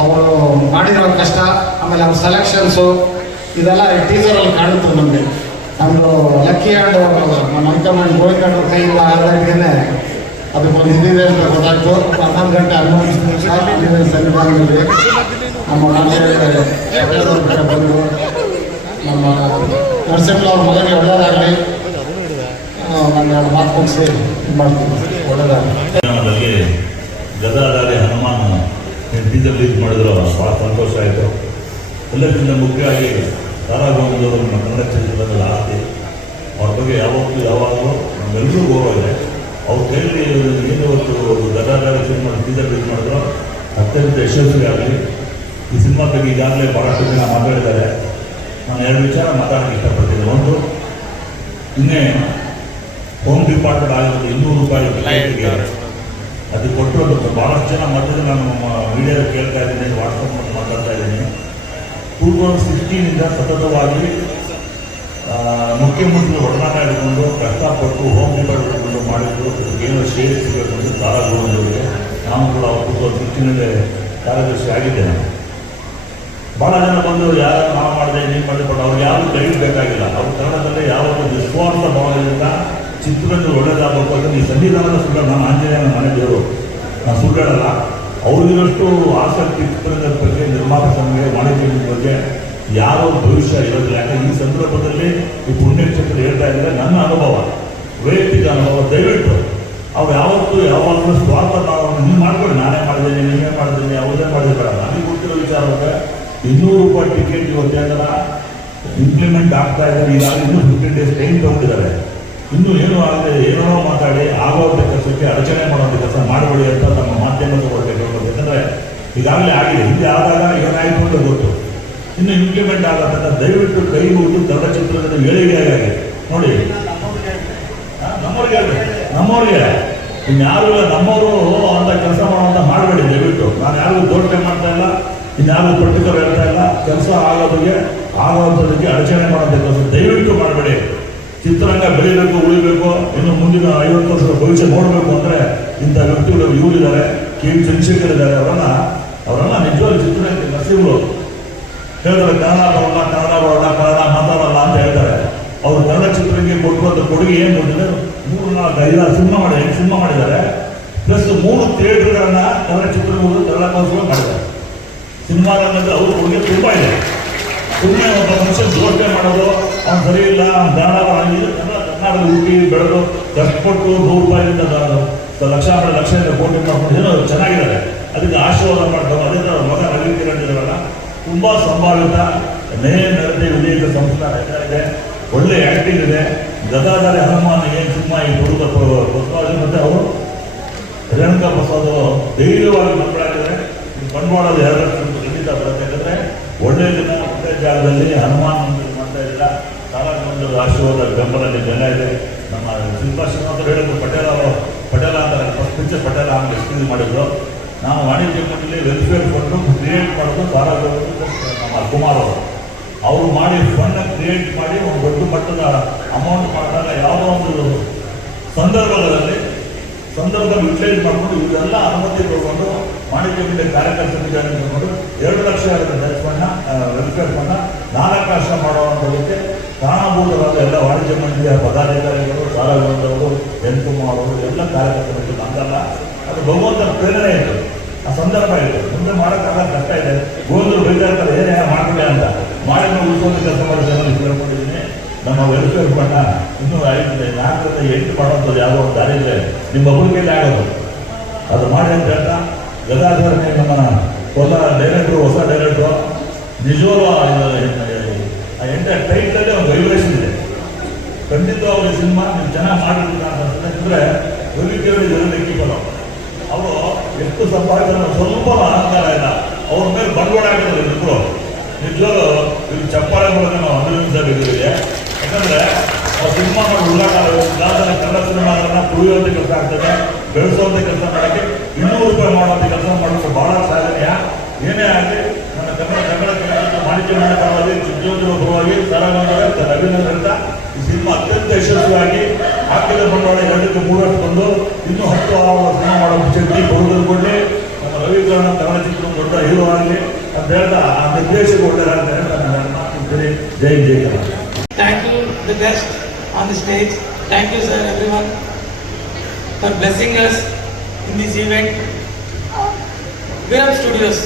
ಅವರು ಮಾಡಿರೋ ಕಷ್ಟ, ಆಮೇಲೆ ಅವ್ರ ಸೆಲೆಕ್ಷನ್ಸು ಇದೆಲ್ಲ ಟೀಸರ್ ಟೀಸರಲ್ಲಿ ಕಾಣುತ್ತೆ ನಮಗೆ. ನಮ್ಮದು ಲಕ್ಕಿ ಆ್ಯಂಡ್ ನಮ್ಮ ಹೈಕಮಾಂಡ್ ಗೋವಿಂದ ಕೈಯಿಂದ ಆದಾಗೇನೆ ಅದಕ್ಕೊಂದು ಇದಿದೆ ಅಂತ ಗೊತ್ತಾಯ್ತು. ಹನ್ನೊಂದು ಗಂಟೆ ಹನ್ನೊಂದು ನಿಮಿಷ ಇಲ್ಲಿನ ಸನ್ನಿಧಾನದಲ್ಲಿ ನಮ್ಮ ಕಡೆ ಬಂದು ನಮ್ಮ ನರಸಿಂಹ ಅವ್ರ ಮಗನಿಗೆ ಒಳ್ಳೆಯದಾಗಲಿ ನಾನು ಎರಡು ಮಾತು ಮುಗಿಸಿ ಮಾಡ್ತೀನಿ. ಒಳ್ಳೆಯದಾಗಲಿ ಬಗ್ಗೆ ಹನುಮಾನ್ ಹನುಮಾನ ಟೀಸರ್ ಇದು ಮಾಡಿದ್ರು ಭಾಳ ಸಂತೋಷ ಆಯಿತು. ಎಲ್ಲಕ್ಕಿಂತ ಮುಖ್ಯವಾಗಿ ತಾರಾಗೋವಿಂದವರು ನಮ್ಮ ಕನ್ನಡ ಚಿತ್ರದಲ್ಲಿ ಆಸ್ತಿ. ಅವ್ರ ಬಗ್ಗೆ ಯಾವತ್ತೂ ಯಾವಾಗಲೂ ನಮ್ಮೆಲ್ಲರೂ ಗೌರವ ಇದೆ. ಅವ್ರ ಕೈಯಲ್ಲಿ ಏನು ಇವತ್ತು ಗದಾದಾರಿ ಸಿನಿಮಾ ಟೀಸರ್ ರಿಲೀಸ್ ಮಾಡಿದ್ರು ಅತ್ಯಂತ ಯಶಸ್ವಿ ಆಗಲಿ. ಈ ಸಿನಿಮಾ ಬಗ್ಗೆ ಈಗಾಗಲೇ ಭಾಳಷ್ಟು ಜನ ಮಾತಾಡಿದ್ದಾರೆ. ನಾನು ಎರಡು ವಿಚಾರ ಮಾತಾಡೋಕ್ಕೆ ಇಷ್ಟಪಡ್ತೀನಿ. ಒಂದು ಇನ್ನೇ ಹೋಮ್ ಡಿಪಾರ್ಟ್ಮೆಂಟ್ ಆಗಿರೋದು ಇನ್ನೂರು ರೂಪಾಯಿ ಅದು ಕೊಟ್ಟು ಭಾಳಷ್ಟು ಜನ ಮಧ್ಯದ ನಾನು ಮೀಡಿಯಾದ ಕೇಳ್ತಾ ಇದ್ದೀನಿ ವಾಟ್ಸಪ್ ಮಾಡಿ ಮಾತಾಡ್ತಾ ಇದ್ದೀನಿ. ಟೂ ತೌಸಂಡ್ ಸಿಕ್ಸ್ಟೀನಿಂದ ಸತತವಾಗಿ ಮುಖ್ಯಮಂತ್ರಿ ಒಡನಾಟ ಹಿಡ್ಕೊಂಡು ಕಷ್ಟಪಟ್ಟು ಹೋಮ್ ಡಿಪಾರ್ಟ್ಮೆಂಟ್ ಹಿಡ್ಕೊಂಡು ಮಾಡಿದ್ರು. ಏನು ಶೇರ್ ಸಿಗಬೇಕು ಅಂತ ಗೋವಿಂದವರಿಗೆ ನಾನು ಕೂಡ ಟೂ ತೌಸಂಡ್ ಸಿಕ್ಸ್ಟೀನಲ್ಲೇ ಕಾರ್ಯದರ್ಶಿ ಆಗಿದ್ದೇನೆ. ಭಾಳ ಜನ ಬಂದು ಯಾರು ನಾವು ಮಾಡಿದೆ ನೀವು ಮಾಡಿದೆ ಬಟ್ ಅವ್ರಿಗೆ ಯಾರು ಗೈಡ್ ಬೇಕಾಗಿಲ್ಲ. ಅವ್ರ ಕನ್ನಡದಲ್ಲಿ ಯಾವ ಒಂದು ನಿಸ್ವಾರ್ಥ ಭಾವದಿಂದ ಚಿತ್ರರಂಗ ಒಳ್ಳೇದಾಗಬೇಕು ಅಂತ ಈ ಸಂವಿಧಾನದ ಸುಳ್ಳು ನಾನು ಆಂಜನೇಯನ ಮನೆ ದೇವರು ನಾನು ಸುಳ್ಳು ಹೇಳಲ್ಲ ಅವ್ರಿಗಿರಷ್ಟು ಆಸಕ್ತಿ ಚಿತ್ರದ ಬಗ್ಗೆ ನಿರ್ಮಾಪಕ ಸಂಘ ವಾಣಿಜ್ಯ ಬಗ್ಗೆ ಯಾರೋ ಭವಿಷ್ಯ ಇರೋದಿಲ್ಲ. ಯಾಕಂದ್ರೆ ಈ ಸಂದರ್ಭದಲ್ಲಿ ಈ ಪುಣ್ಯಕ್ಷೇತ್ರ ಹೇಳ್ತಾ ಇದ್ರೆ ನನ್ನ ಅನುಭವ. ವೈಯಕ್ತಿಕ ಅನುಭವ, ದಯವಿಟ್ಟು. ಅವ್ರು ಯಾವತ್ತೂ ಯಾವಾಗಲೂ ಸ್ವಾರ್ಥ ಭಾವವನ್ನು ನೀವು ಮಾಡ್ಕೊಳ್ಳಿ. ನಾನೇ ಮಾಡಿದ್ದೀನಿ, ನೀವೇ ಮಾಡಿದ್ದೀನಿ ಯಾವುದೇ ಮಾಡಿದ್ರೆ ನನಗೆ ಗೊತ್ತಿರೋ ವಿಚಾರ ಅಂದ್ರೆ ಇನ್ನೂರು ರೂಪಾಯಿ ಟಿಕೆಟ್ ಇವತ್ತೇಂದ್ರ ಇಂಪ್ಲಿಮೆಂಟ್ ಆಗ್ತಾ ಇದ್ದಾರೆ. ಈಗಾಗಲೇ ಇನ್ನೂ ಫಿಫ್ಟೀನ್ ಡೇಸ್ ಟೈಮ್ ತಗೊಂಡಿದ್ದಾರೆ. ಇನ್ನೂ ಏನೂ ಆಗದೆ, ಏನೋ ಮಾತಾಡಿ ಆಗೋದ ಕೆಲಸಕ್ಕೆ ಅಡಚಣೆ ಮಾಡೋದು ಕೆಲಸ ಮಾಡಬೇಡಿ ಅಂತ ನಮ್ಮ ಮಾಧ್ಯಮ ತಗೊಳ್ಬೇಕು ಯಾಕಂದ್ರೆ ಈಗಾಗಲೇ ಆಗಿದೆ. ಹಿಂದೆ ಆದಾಗ ಏನಾಯಿತು ಅಂತ ಗೊತ್ತು ಇನ್ನು ಇಂಪ್ಲಿಮೆಂಟ್ ಆಗತ್ತಂತ ದಯವಿಟ್ಟು ಕೈ ಮುಗಿದು ದೊಡ್ಡ ಚಿತ್ರದ ಏಳಿಗೆ ಆಗಿ ನೋಡಿ. ನಮ್ಮವ್ರಿಗೆ. ನಮ್ಮವ್ರಿಗೆ. ಇನ್ಯಾರು ನಮ್ಮವರು ಅಂತ ಕೆಲಸ ಮಾಡುವಂತ ಮಾಡಬೇಡಿ, ದಯವಿಟ್ಟು. ನಾನು ಯಾರಿಗೂ ದೋಷಣೆ ಮಾಡ್ತಾ ಇಲ್ಲ ಇನ್ಯಾರು ಪ್ರತಿಕ್ರಿಯೆ ಹೇಳ್ತಾ ಇಲ್ಲ. ಕೆಲಸ ಆಗೋದಕ್ಕೆ ಆಗೋದಕ್ಕೆ ಅಡಚಣೆ ಮಾಡೋಂಥ ಕೆಲಸ ದಯವಿಟ್ಟು ಮಾಡಬೇಡಿ. ಚಿತ್ರರಂಗ ಬೆಳಿಬೇಕು, ಉಳಿಬೇಕು, ಇನ್ನು ಮುಂದಿನ ಐವತ್ತು ವರ್ಷದ ಭವಿಷ್ಯ ನೋಡಬೇಕು ಅಂದರೆ ಇಂಥ ವ್ಯಕ್ತಿಗಳು ಇವರಿದ್ದಾರೆ. ಕೆ ಎಂ ಚಂದ್ರಶೇಖರ್ ಇದ್ದಾರೆ ಅವರನ್ನ ಅವರನ್ನ ನಿಜವಾಗ್ಲೂ ಚಿತ್ರರಂಗ ನಸೀಬರು ಹೇಳಿದ್ರೆ ಕನ್ನಡ ಬರೋಣ ಕನ್ನಡ ಬರೋಣ ಕನ್ನಡ ಮಾತಾಡಲ್ಲ ಅಂತ ಹೇಳ್ತಾರೆ. ಅವರು ಕನ್ನಡ ಚಿತ್ರಕ್ಕೆ ಕೊಟ್ಟಿರುವಂಥ ಕೊಡುಗೆ ಏನು ಅಂತಂದ್ರೆ ಮೂರು ನಾಲ್ಕು, ಐದು ಸಿನಿಮಾ ಎಂಟು ಸಿನಿಮಾ ಮಾಡಿದ್ದಾರೆ. ಪ್ಲಸ್ ಮೂರು ಥಿಯೇಟರ್ಗಳನ್ನ ಕನ್ನಡ ಚಿತ್ರಗಳು ಕನ್ನಡ ಮಾಡಿದ್ದಾರೆ. ಸಿನಿಮಾ ರಂಗದಲ್ಲಿ ಅವ್ರ ಕೊಡುಗೆ ತುಂಬ ಇದೆ. ಸುಮ್ಮನೆ ಒಬ್ಬ ಮನುಷ್ಯ ಜೋಡಣೆ ಮಾಡೋದು, ಅವ್ನು ಸರಿ ಇಲ್ಲ, ಅವ್ನು ಕನ್ನಡ ಕನ್ನಡ ಹುಟ್ಟಿ ಬೆಳೆದು ಕಷ್ಟಪಟ್ಟು ನೂರು ರೂಪಾಯಿಂದ ದ- ಲಕ್ಷಾಂತರ ಲಕ್ಷ ಕೋಟಿ ಏನೋ ಚೆನ್ನಾಗಿದ್ದಾರೆ. ಅದಕ್ಕೆ ಆಶೀರ್ವಾದ ಮಾಡ್ತಾರೆ ಅದೇ ಅವ್ರ ಮಗ ರವಿ ಕಿರಣ್ ತುಂಬ ಸಂಭಾವಿತ ನರತೆ ಸಂಸ್ಕಾರ ಎಲ್ಲ ಇದೆ ಒಳ್ಳೆ ಆಕ್ಟಿಂಗ್ ಇದೆ. ಗದಾಧಾರಿ ಹನುಮಾನ್ ಏನು ಸಿನಿಮಾ ಈ ಹುಡುಗ ಬಸವರಾಜ್ ಮತ್ತೆ ಅವರು ರೇಣುಕಾ ಪ್ರಸಾದ್ ಧೈರ್ಯವಾಗಿ ಮಕ್ಕಳಾಗಿದ್ದಾರೆ ಬಂಡವಾಳದ ಎರಡು ಖಂಡಿತ ಬರುತ್ತೆ. ಯಾಕಂದ್ರೆ ಒಳ್ಳೆ ದಿನ ಒಳ್ಳೆ ಜಾಗದಲ್ಲಿ ಹನುಮಾನ್ ಮಾಡ್ತಾ ಇಲ್ಲ ಸಾಲ ಆಶೀರ್ವಾದ ಬೆಂಬಲದಲ್ಲಿ ಜನ ಇದೆ. ನಮ್ಮ ಶಿಲ್ಪಾ ಶ್ರೀಮಂತರು ಹೇಳಿದ್ರು ಪಟೇಲ್ ಅವರು ಪಟೇಲ ಅಂತ ಪಿಕ್ಚರ್ ಪಟೇಲ ಅಂತ ಎಕ್ಸ್ಕ್ಯೂಸ್ ಮಾಡಿದ್ರು. ನಾವು ವಾಣಿಜ್ಯ ಮಂಡಳಿ ವೆಲ್ಫೇರ್ ಫಂಡ್ ಕ್ರಿಯೇಟ್ ಮಾಡೋದು ಭಾರತ ನಮ್ಮ ಕುಮಾರ್ ಅವರು. ಅವರು ಮಾಡಿ ಫಂಡ್ ಕ್ರಿಯೇಟ್ ಮಾಡಿ ಒಂದು ದೊಡ್ಡ ಮಟ್ಟದ ಅಮೌಂಟ್ ಮಾಡಿದಾಗ ಯಾವುದೋ ಒಂದು ಸಂದರ್ಭಗಳಲ್ಲಿ, ಸಂದರ್ಭದಲ್ಲಿ ಯುಟಿಲೈಸ್ ಮಾಡಿಕೊಂಡು ಇವರೆಲ್ಲ ಅನುಮತಿ ತಗೊಂಡು ವಾಣಿಜ್ಯ ಮಂಡಳಿ ಕಾರ್ಯಕರ್ತರಿಗೆ ತಗೊಂಡು ಎರಡು ಲಕ್ಷ ವೆಲ್ಫೇರ್ ಫಂಡ್ನ ನಾಲ್ಕು ಲಕ್ಷ ಮಾಡುವಂಥದಕ್ಕೆ ಕಾರಣಭೂತರಾದ ಎಲ್ಲ ವಾಣಿಜ್ಯ ಮಂಡಳಿಯ ಪದಾಧಿಕಾರಿಗಳು ಸಾಲ ಎನ್ ಹೆಲ್ಪ್ ಮಾಡೋರು ಎಲ್ಲ ಕಾರ್ಯಕರ್ತರು ನಮ್ಮಲ್ಲ ಅದು ಭಗವಂತನ ಪ್ರೇರಣೆ ಇತ್ತು ಆ ಸಂದರ್ಭ ಇತ್ತು ಮುಂದೆ ಮಾಡೋಕ್ಕಾಗ ಕಷ್ಟ ಇದೆ ಗೋಂದ್ರು ಬೇಕಾಗ್ತದೆ ಏನೇ ಮಾಡಿದೆ ಅಂತ ಮಾಡಿದ ಉಳಿಸೋದು ಕೆಲಸ ಮಾಡಿ ಕೇಳ್ಕೊಂಡಿದ್ದೀನಿ ನಮ್ಮ ವೆಲ್ಫೇರ್ ಫಂಡ ಇನ್ನೂ ಐದು ನಾಲ್ಕರಿಂದ ಎಂಟು ಮಾಡೋಂಥದ್ದು ಯಾವುದೋ ಒಂದು ದಾರಿ ಇದೆ ನಿಮ್ಮ ಹುಡುಗಿಯಲ್ಲಿ ಆಗೋದು ಅದು ಮಾಡಿ ಅಂತ ಹೇಳ್ತಾ ಗದಾಧರನೇ ನಮ್ಮ ಹೊಸ ಡೈರೆಕ್ಟ್ರು ಹೊಸ ಡೈರೆಕ್ಟ್ರು ನಿಜವಾಗ್ಲೂ ಎಂಟ ಟೈಟಲ್ಲೇ ಒಂದು ವೈಬ್ರೇಷನ್ ಇದೆ ಖಂಡಿತವಾಗ್ಲೂ ಈ ಸಿನಿಮಾ ನೀವು ಚೆನ್ನಾಗಿ ಮಾಡಿರ್ತೀರ ಅಂತ ಅನ್ಸುತ್ತೆ ಯಾಕಂದ್ರೆ ರವಿ ಕೇಳಿ ಲೆಕ್ಕಿಬಲ್ಲ ಅವರು ಎಷ್ಟು ಸಂಪಾದನೆ ಸ್ವಲ್ಪ ಅಹಂಕಾರ ಇಲ್ಲ. ಅವ್ರ ಮೇಲೆ ಬಂಡವಾಳ ಆಗಿದ್ದಾರೆ ಇಬ್ಬರು ನಿಜವಾಗ್ಲೂ ಇವ್ರು ಚಪ್ಪಾಳೆ ಮೂಲಕ ನಾವು ಅಭಿನಂದಿಸಬೇಕಿದೆ ಯಾಕಂದ್ರೆ ಆ ಸಿನಿಮಾ ಮಾಡಿ ಉಳ್ಳಾಟ ದಾಸನ ಕನ್ನಡ ಸಿನಿಮಾಗಳನ್ನ ತುಳಿಯುವಂಥ ಕೆಲಸ ಆಗ್ತದೆ ಬೆಳೆಸುವಂಥ ಕೆಲಸ ಮಾಡೋಕ್ಕೆ ಇನ್ನೂರು ರೂಪಾಯಿ ಮಾಡುವಂಥ ಕೆಲಸ ಮಾಡೋದು ಬಹಳ ಸಾಧನೆಯ. ಏನೇ ಆಗಲಿ, ನನ್ನ ಕನ್ನಡ ಕನ್ನಡ ವಾಣಿಜ್ಯ ಪರವಾಗಿ ಉದ್ಯೋಗದ ಪರವಾಗಿ ಸರಗೊಂಡರೆ ರವೀಂದ್ರ ಅಂತ ಈ ಸಿನಿಮಾ ಅತ್ಯಂತ ಯಶಸ್ವಿಯಾಗಿ ಹಾಕಿದ ಬಂಡವಾಳ ಎರಡಕ್ಕೆ ಮೂರಷ್ಟು ಬಂದು ಇನ್ನೂ ಹತ್ತು ಆರು ಸಿನಿಮಾ ಮಾಡೋ ಶಕ್ತಿ ಕೊಡಲಿ ನಮ್ಮ ರವೀಂದ್ರನ ಕನ್ನಡ ಚಿತ್ರ ದೊಡ್ಡ ಹೀರೋ ಆಗಲಿ ಅಂತ ಹೇಳ್ತಾ ಆ ನಿರ್ದೇಶಕ ಒಳ್ಳೆಯ ಅಂತ ನನ್ನ ಮಾತು ಮುಗಿಸ್ತೀನಿ. ಜೈ ಜೈ Kannada you the best on the stage thank you sir sir, everyone, for blessing in this event. Viram studios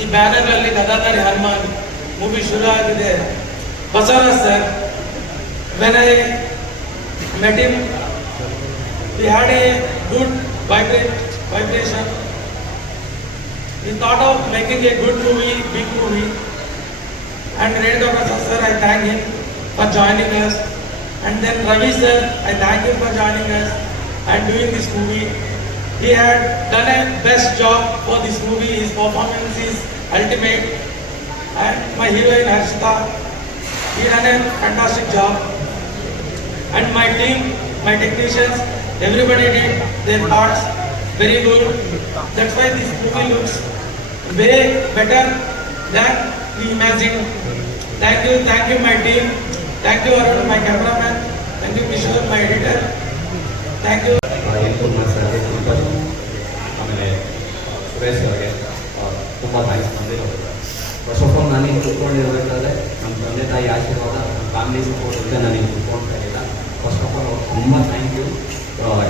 ಈ ಬ್ಯಾನರ್ನಲ್ಲಿ ಗದಾಧಾರಿ Hanuman bu bir şuraya gider. Basaraslar, when I met him, we had a good vibrate, vibration. We thought of making a good movie, big movie. And Red Dr. sir, I thank him for joining us. And then Ravi sir, I thank him for joining us and doing this movie. He had done a best job for this movie. His performance is ultimate. And my heroine Harshita, he done a fantastic job. And my team, my technicians, everybody did their parts very good. That's why this movie looks way better than we imagined. Thank you, thank you, my team. Thank you, Arun, my cameraman. Thank you, Kishore, my editor. Thank you. N Kumar ಸರ್ಗೆ ತುಂಬ ಆಮೇಲೆ ಸುರೇಶ್ ಅವರಿಗೆ ತುಂಬ ಥ್ಯಾಂಕ್ಸ್ ಬಂದಿರೋ ಫಸ್ಟ್ ಆಫ್ ಆಲ್ ನಾನೀಗ ಕೂತ್ಕೊಂಡಿರ್ಬೇಕಾದ್ರೆ ನಮ್ಮ ತಂದೆ ತಾಯಿ ಆಶೀರ್ವಾದ ನಮ್ಮ ಫ್ಯಾಮಿಲಿ ಸಪೋರ್ಟ್ ಇದ್ದರೆ ನನಗೆ ಕುತ್ಕೊಳ್ತಾ ಇರಲಿಲ್ಲ ಫಸ್ಟ್ ಆಫ್ ಆಲ್ ಅವ್ರು ತುಂಬ ಥ್ಯಾಂಕ್ ಯು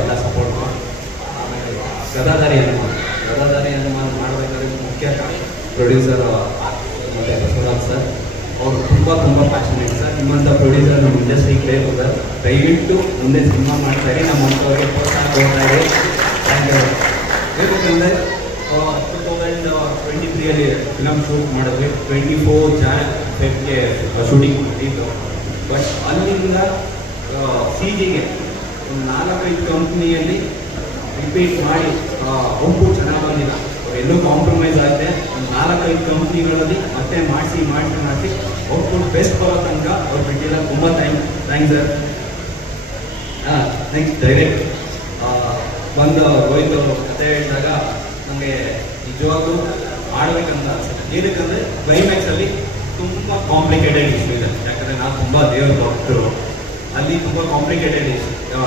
ಎಲ್ಲ ಸಪೋರ್ಟ್ ಮಾಡಿ. ಆಮೇಲೆ, ಗದಾಧಾರಿ ಹನುಮಾನ್. ಗದಾಧಾರಿ ಹನುಮಾನ್ ಮಾಡಬೇಕಾದ್ರೆ ಮುಖ್ಯ ಪ್ರೊಡ್ಯೂಸರ್ ಮತ್ತು ಬಸವರಾಜ್ ಸರ್. ಅವರು ತುಂಬ ತುಂಬ ಪ್ಯಾಷನೇಟ್ ಸರ್. ನಿಮ್ಮಂಥ ಪ್ರೊಡ್ಯೂಸರ್ ನಮ್ಮ ಇಂಡಸ್ಟ್ರಿಗೆ ಬೇಕು ಸರ್. ದಯವಿಟ್ಟು ಮುಂದೆ ಸಿನಿಮಾ ಮಾಡ್ತಾರೆ ನಮ್ಮ ಪ್ರೋತ್ಸಾಹ ಕೊಡ್ತಾ ಇರಿ. Thank you two thousand twenty ತ್ರೀಯಲ್ಲಿ film shoot ಮಾಡಿದ್ವಿ. ಟ್ವೆಂಟಿ ಫೋರ್ ಜಾನ್ ಫೆಬ್ಗೆ ಶೂಟಿಂಗ್ ಮಾಡಿದ್ದು. ಬಟ್ ಅಲ್ಲಿಂದ ಸಿ ಜಿಗೆ ಒಂದು ನಾಲ್ಕೈದು ಕಂಪ್ನಿಯಲ್ಲಿ ರಿಪೀಟ್ ಮಾಡಿ ಔಟ್ಪುಟ್ ಚೆನ್ನಾಗಿ ಬಂದಿಲ್ಲ. ಎಲ್ಲೂ ಕಾಂಪ್ರಮೈಸ್ ಆಗಿದೆ ಒಂದು ನಾಲ್ಕೈದು ಕಂಪ್ನಿಗಳಲ್ಲಿ ಮತ್ತೆ ಮಾಡಿಸಿ ಮಾಡಿಸಿ ಮಾಡಿಸಿ ಔಟ್ಪುಟ್ ಬೆಸ್ಟ್ ಬರೋ ತನಕ ಅವ್ರು ಬಿಟ್ಟಿಲ್ಲ. ತುಂಬ thank thanks sir next direct ಬಂದು ರೋಹಿತ್ ಅವರು ಕತೆ ಹೇಳಿದಾಗ ನನಗೆ ನಿಜವಾಗ್ಲೂ ಮಾಡಬೇಕಂತ ಅನ್ಸುತ್ತೆ. ಏನಕ್ಕಂದರೆ ಕ್ಲೈಮ್ಯಾಕ್ಸಲ್ಲಿ ತುಂಬ ಕಾಂಪ್ಲಿಕೇಟೆಡ್ ಇಶ್ಯೂ ಇದೆ. ಯಾಕಂದರೆ ನಾನು ತುಂಬ ದೇವ್ರ ಭಕ್ತರು. ಅಲ್ಲಿ ತುಂಬ ಕಾಂಪ್ಲಿಕೇಟೆಡ್ ಇಶ್ಯೂ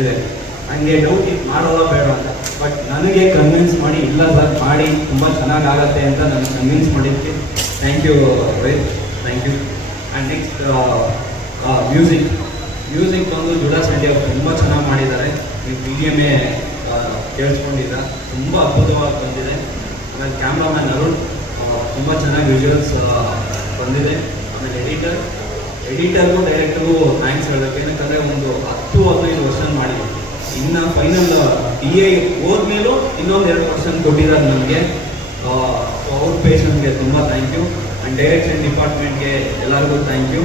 ಇದೆ. ಹಂಗೆ ಡೌಟ್ ಇದು ಮಾಡೋದ ಬೇಡ ಅಂತ. ಬಟ್ ನನಗೆ ಕನ್ವಿನ್ಸ್ ಮಾಡಿ, ಇಲ್ಲ ಸರ್ ಮಾಡಿ, ತುಂಬ ಚೆನ್ನಾಗಾಗತ್ತೆ ಅಂತ ನನಗೆ ಕನ್ವಿನ್ಸ್ ಮಾಡಿದ್ದೆ thank you Rohit thank you and next music music ಬಂದು ಜುಡಾಸ್ ರೆಡ್ಡಿ ಅವರು ತುಂಬ ಚೆನ್ನಾಗಿ ಮಾಡಿದ್ದಾರೆ. ಬಿ ಎಂ ಎ ಕೇಳಿಸ್ಕೊಂಡಿದ್ದ ತುಂಬ ಅದ್ಭುತವಾಗಿ ಬಂದಿದೆ. ಆಮೇಲೆ ಕ್ಯಾಮ್ರಾಮ್ಯಾನ್ ಅರುಣ್ ತುಂಬ ಚೆನ್ನಾಗಿ ವಿಜುವಲ್ಸ್ ಬಂದಿದೆ. ಆಮೇಲೆ ಎಡಿಟರ್ ಎಡಿಟರ್ಗೂ ಡೈರೆಕ್ಟರ್ಗೂ ಥ್ಯಾಂಕ್ಸ್ ಹೇಳಬೇಕು. ಏನಕ್ಕಂದರೆ ಒಂದು ಹತ್ತು ಹದಿನೈದು ವರ್ಷನ್ ಮಾಡಿ ಇನ್ನು ಫೈನಲ್ ಬಿ ಎ ಹೋದ್ಮೇಲೂ ಇನ್ನೊಂದು ಎರಡು ವರ್ಷನ್ ಕೊಟ್ಟಿದ್ದಾರೆ ನಮಗೆ. ಅವ್ರ ಪೇಷನ್ಗೆ ತುಂಬ ಥ್ಯಾಂಕ್ ಯು ಆ್ಯಂಡ್ ಡೈರೆಕ್ಷನ್ ಡಿಪಾರ್ಟ್ಮೆಂಟ್ಗೆ ಎಲ್ಲರಿಗೂ ಥ್ಯಾಂಕ್ ಯು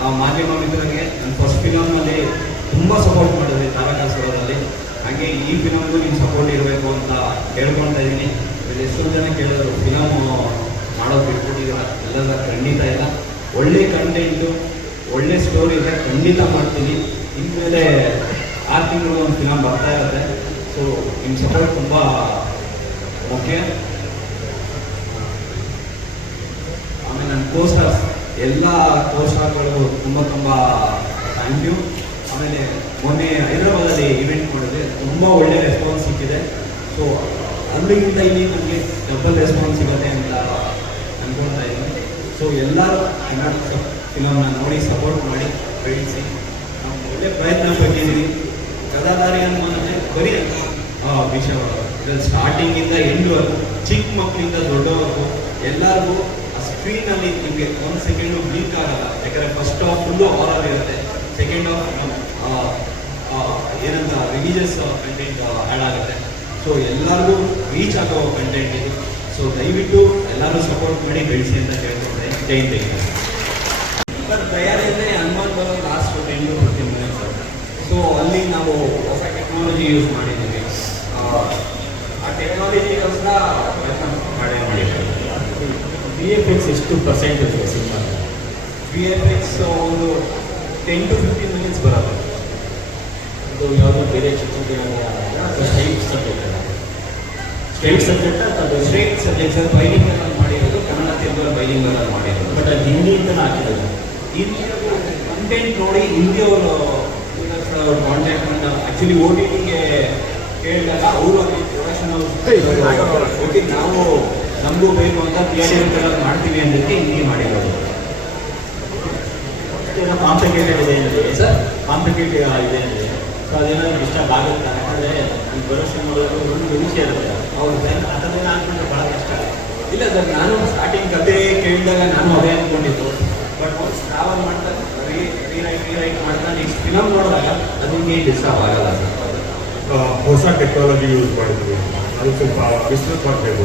ಆ ಮಾಧ್ಯಮ ಮಿತ್ರರಿಗೆ, ನನ್ನ ಫಸ್ಟ್ ಫಿಲಮ್ನಲ್ಲಿ ತುಂಬ ಸಪೋರ್ಟ್ ಮಾಡಿದ್ವಿ ತಾರಕಾಸುರದಲ್ಲಿ ಹಾಗೆ ಈ ಫಿಲಮ್ಗೂ ನೀವು ಸಪೋರ್ಟ್ ಇರಬೇಕು ಅಂತ ಕೇಳ್ಕೊಳ್ತಾ ಇದ್ದೀನಿ. ಎಷ್ಟೊಂದು ಜನ ಕೇಳಿದ್ರು, ಫಿಲಮ್ ಮಾಡೋದು ಬಿಟ್ಬಿಟ್ಟಿದ್ದೀರ ಎಲ್ಲ ಖಂಡಿತ ಇಲ್ಲ. ಒಳ್ಳೆ ಕಂಟೆಂಟು ಒಳ್ಳೆ ಸ್ಟೋರಿ ಇದೆ, ಖಂಡಿತ ಮಾಡ್ತೀನಿ. ಇನ್ಮೇಲೆ ಆರು ತಿಂಗಳು ಒಂದು ಫಿಲಮ್ ಬರ್ತಾ ಇರುತ್ತೆ. ಸೊ ನಿಮ್ಮ ಸಪೋರ್ಟ್ ತುಂಬ ಮುಖ್ಯ. ಆಮೇಲೆ ನನ್ನ ಕೋಸ್ಟಾರ್ಸ್ ಎಲ್ಲ ಕೋಸ್ಟಾರ್ಗಳು ತುಂಬ ತುಂಬ ಥ್ಯಾಂಕ್ ಯು ಆಮೇಲೆ ಮೊನ್ನೆ ಹೈದರಾಬಾದಲ್ಲಿ ಇವೆಂಟ್ ಮಾಡಿದೆ. ತುಂಬ ಒಳ್ಳೆ ರೆಸ್ಪಾನ್ಸ್ ಸಿಕ್ಕಿದೆ. ಸೊ ಅಲ್ಲಿಗಿಂತ ಇಲ್ಲಿ ನನಗೆ ಡಬಲ್ ರೆಸ್ಪಾನ್ಸ್ ಸಿಗುತ್ತೆ ಅಂತ ಅನ್ಕೊಳ್ತಾ ಇದ್ದೀನಿ. ಸೊ ಎಲ್ಲರೂ ಕನ್ನಡ ಫಿಲಮ್ನ ನೋಡಿ ಸಪೋರ್ಟ್ ಮಾಡಿ, ಬೆಳೆಸಿ. ನಾವು ಒಳ್ಳೆ ಪ್ರಯತ್ನ ಪಟ್ಟಿದ್ದೀವಿ. ಗದಾಧಾರಿ ಅನ್ನೋದೇ ಬರೀ ವಿಷಯ ಸ್ಟಾರ್ಟಿಂಗಿಂದ ಎಂಡ್ವರೆಗೂ ಚಿಕ್ಕ ಮಕ್ಕಳಿಂದ ದೊಡ್ಡವರೆಗೂ ಎಲ್ಲರಿಗೂ ಆ ಸ್ಕ್ರೀನಲ್ಲಿ ನಿಮಗೆ ಒಂದು ಸೆಕೆಂಡು ಬ್ಲೀಕ್ ಆಗಲ್ಲ. ಯಾಕಂದರೆ ಫಸ್ಟ್ ಆಫ್ ಫುಲ್ಲು ಹಾರರ್ ಇರುತ್ತೆ. ಸೆಕೆಂಡ್ ಹಾಫ್ ಏನಂತ ರಿಲೀಜಿಯಸ್ ಕಂಟೆಂಟ್ ಆ್ಯಡ್ ಆಗುತ್ತೆ. ಸೊ ಎಲ್ಲರಿಗೂ ರೀಚ್ ಆಗೋ ಕಂಟೆಂಟ್ ಇದು. ಸೊ ದಯವಿಟ್ಟು ಎಲ್ಲರೂ ಸಪೋರ್ಟ್ ಮಾಡಿ ಬೆಳೆಸಿ ಅಂತ ಕೇಳ್ಕೊಂಡೆ ಜೈ ಜೈ ಬಟ್ ತಯಾರಿಯಲ್ಲೇ ಹನುಮಾನ್ ಬರೋ last ten to fifteen minutes so ಅಲ್ಲಿ ನಾವು ಹೊಸ ಟೆಕ್ನಾಲಜಿ ಯೂಸ್ ಮಾಡಿದ್ದೀವಿ. ಆ, ಟೆಕ್ನಾಲಜಿ ಟೆಕ್ನಾಲಜಿಗೋಸ್ಕರ ಪ್ರಯತ್ನ ಮಾಡೇ ಮಾಡಿದ್ದೀವಿ. ಬಿ ಎಫ್ ಎಕ್ಸ್ ಎಷ್ಟು ಪರ್ಸೆಂಟ್ ಇದೆ ಸಿನಿಮಾ ಬಿ ಎಫ್ ಎಕ್ಸ್ ಒಂದು ಟೆನ್ ಟು ಫಿಫ್ಟೀನ್ ಮಿನಿಟ್ಸ್ ಬರೋದು ಅದು ಯಾವುದೋ ಬೇರೆ ಚಿತ್ರಗಳ ಸ್ಟೈಟ್ ಸಬ್ಜೆಕ್ಟ್ ಸ್ಟೈಟ್ ಸಬ್ಜೆಕ್ಟ್ ಅಥವಾ ಸ್ಟ್ರೇಟ್ ಸಬ್ಜೆಕ್ಟ್ ಬೈಲಿಂಗ್ ಬೈಲಿಂಗಲ್ಲಿ ಮಾಡಿರೋದು ಕನ್ನಡ ತೆಲುಗು ಬೈಲಿಂಗಲ್ಲಿ ಮಾಡಿರೋದು. ಬಟ್ ಅದು ಹಿಂದಿ ಅಂತಲೇ ಹಾಕಿರೋದು. ಹಿಂದಿಯವರು ಕಂಟೆಂಟ್ ನೋಡಿ ಹಿಂದಿಯವರು ಕಾಂಟ್ಯಾಕ್ಟ್ ಮಾಡಿ ಆ್ಯಕ್ಚುಲಿ ಓ ಟಿ ಟಿಗೆ ಕೇಳಿದಾಗ ಅವರು ಪ್ರೊಡಕ್ಷನ್ ಓಕೆ ನಾವು ನಮಗೂ ಬೇಕು ಅಂತ ಥಿಯೇಟರ್ ಮಾಡ್ತೀವಿ ಅನ್ನೋದಕ್ಕೆ ಹಿಂದಿ ಮಾಡಿರೋದು. ಏನೋ ಕಾಂಪ್ಲಿಕೇಟೆಡ್ ಇದೆ ಅಂದರೆ. ಸರ್ ಕಾಂಪ್ಲಿಕೇಟೆಡ್ ಇದೆ ಅಂದರೆ. ಸೊ ಅದೇನೋ ಡಿಸ್ಟರ್ಬ್ ಆಗುತ್ತೆ? ಯಾಕಂದರೆ ಈ ಬರೋ ಸಿನಿಮಾಗಳು ಒಂದು ವಿಷಯ ಇರುತ್ತೆ ಅವ್ರು ಬೆನ್ ಅದನ್ನೇ ಹಾಕ್ಕೊಂಡ್ರೆ ಭಾಳ ಕಷ್ಟ ಆಗುತ್ತೆ. ಇಲ್ಲ ಸರ್ ನಾನು ಸ್ಟಾರ್ಟಿಂಗ್ ಕತೆ ಕೇಳಿದಾಗ ನಾನು ಅದೇ ಅಂದ್ಕೊಂಡಿದ್ದು ಬಟ್ ಒನ್ಸ್ ಟ್ರಾವೆಲ್ ಮಾಡ್ತಾ ರೀ ರೀರೈಟ್ ರೀರೈಟ್ ಮಾಡ್ತಾ ನೆಕ್ಸ್ಟ್ ಫಿಲಮ್ ನೋಡಿದಾಗ ಅದು ನಿಮಗೆ ಡಿಸ್ಟರ್ಬ್ ಆಗಲ್ಲ ಸರ್ ಹೊಸ ಟೆಕ್ನಾಲಜಿ ಯೂಸ್ ಮಾಡಿದ್ವಿ. ಅದು ಸ್ವಲ್ಪ ಬಿಸ್ನೆಸ್ ಮಾಡಬೇಕು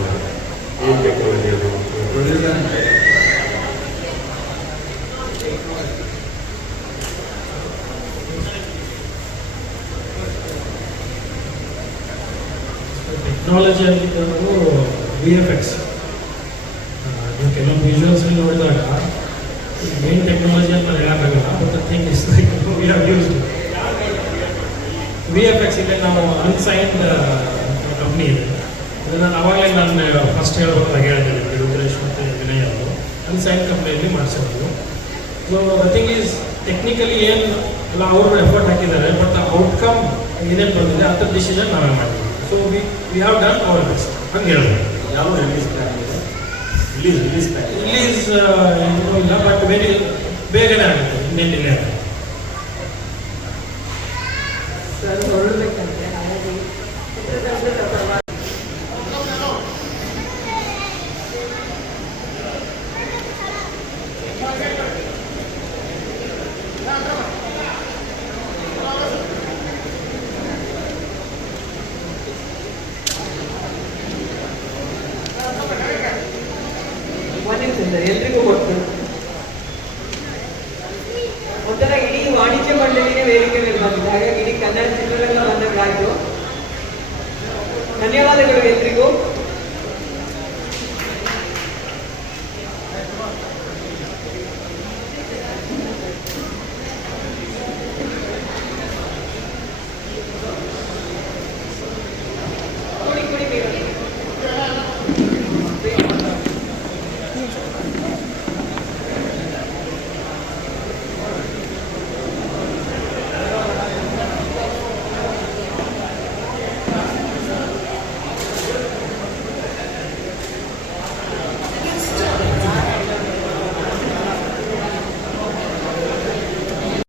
ಏನು ಟೆಕ್ನಾಲಜಿ ಅದು? ಪ್ರೊಡ್ಯೂಸರ್ ಟೆಕ್ನಾಲಜಿ ಆಗಿದ್ದು ಬಿ ಎಫ್ ಎಕ್ಸ್ ಕೆಲವೊಂದು ವಿಜುವಲ್ಸ್ ನೋಡಿದಾಗ ಏನು ಟೆಕ್ನಾಲಜಿ ಅಂತ ಹೇಳೋಕ್ಕಾಗಲ್ಲ but thing is like V F X ಇದೆ ನಾವು ಅನ್ಸೈನ್ಡ್ ಕಂಪ್ನಿ ಇದೆ. ಅದನ್ನು ನಾನು ಅವಾಗಲೇ ನಾನು ಫಸ್ಟ್ ಹೇಳ್ಬೇಕಾದಾಗ ಹೇಳಿದೆ ರುದ್ರೇಶ್ ಮತ್ತು ವಿನಯ್ ಅವರು. ಅನ್ಸೈನ್ ಕಂಪ್ನಿಯಲ್ಲಿ ಮಾಡಿಸಿದ್ರು so the thing is technically ಏನು, ಎಲ್ಲ ಅವರು ಎಫರ್ಟ್ ಹಾಕಿದ್ದಾರೆ ಬಟ್ ಔಟ್ಕಮ್ ಏನೇನು ಬಂದಿದೆ ಅಂಥ ಡಿಸಿಷನ್ ನಾವೇ ಮಾಡಿದ್ವಿ. So we we have done our best ಹಂಗೆ ಹೇಳ್ಬೋದು ಯಾವ ರಿಲೀಸ್ ಪ್ಲಾನ್ ಇದೆ? ರಿಲೀಸ್ ರಿಲೀಸ್ ಪ್ಲಾನ್ ರಿಲೀಸ್ ಇನ್ನೂ ಇಲ್ಲ ಬಟ್ ವೆರಿ ಬೇಗನೆ ಆಗುತ್ತೆ. ಇನ್ನೇನು ಡಿಲೇ ಆಗುತ್ತೆ ಸರ್ ಹೊರಡ್ಬೇಕಂತೆ ಹಾಗಾಗಿ ಚಿತ್ರತಂಡದ ಪರವಾಗಿ ಒಂದು ನಿಮಿಷ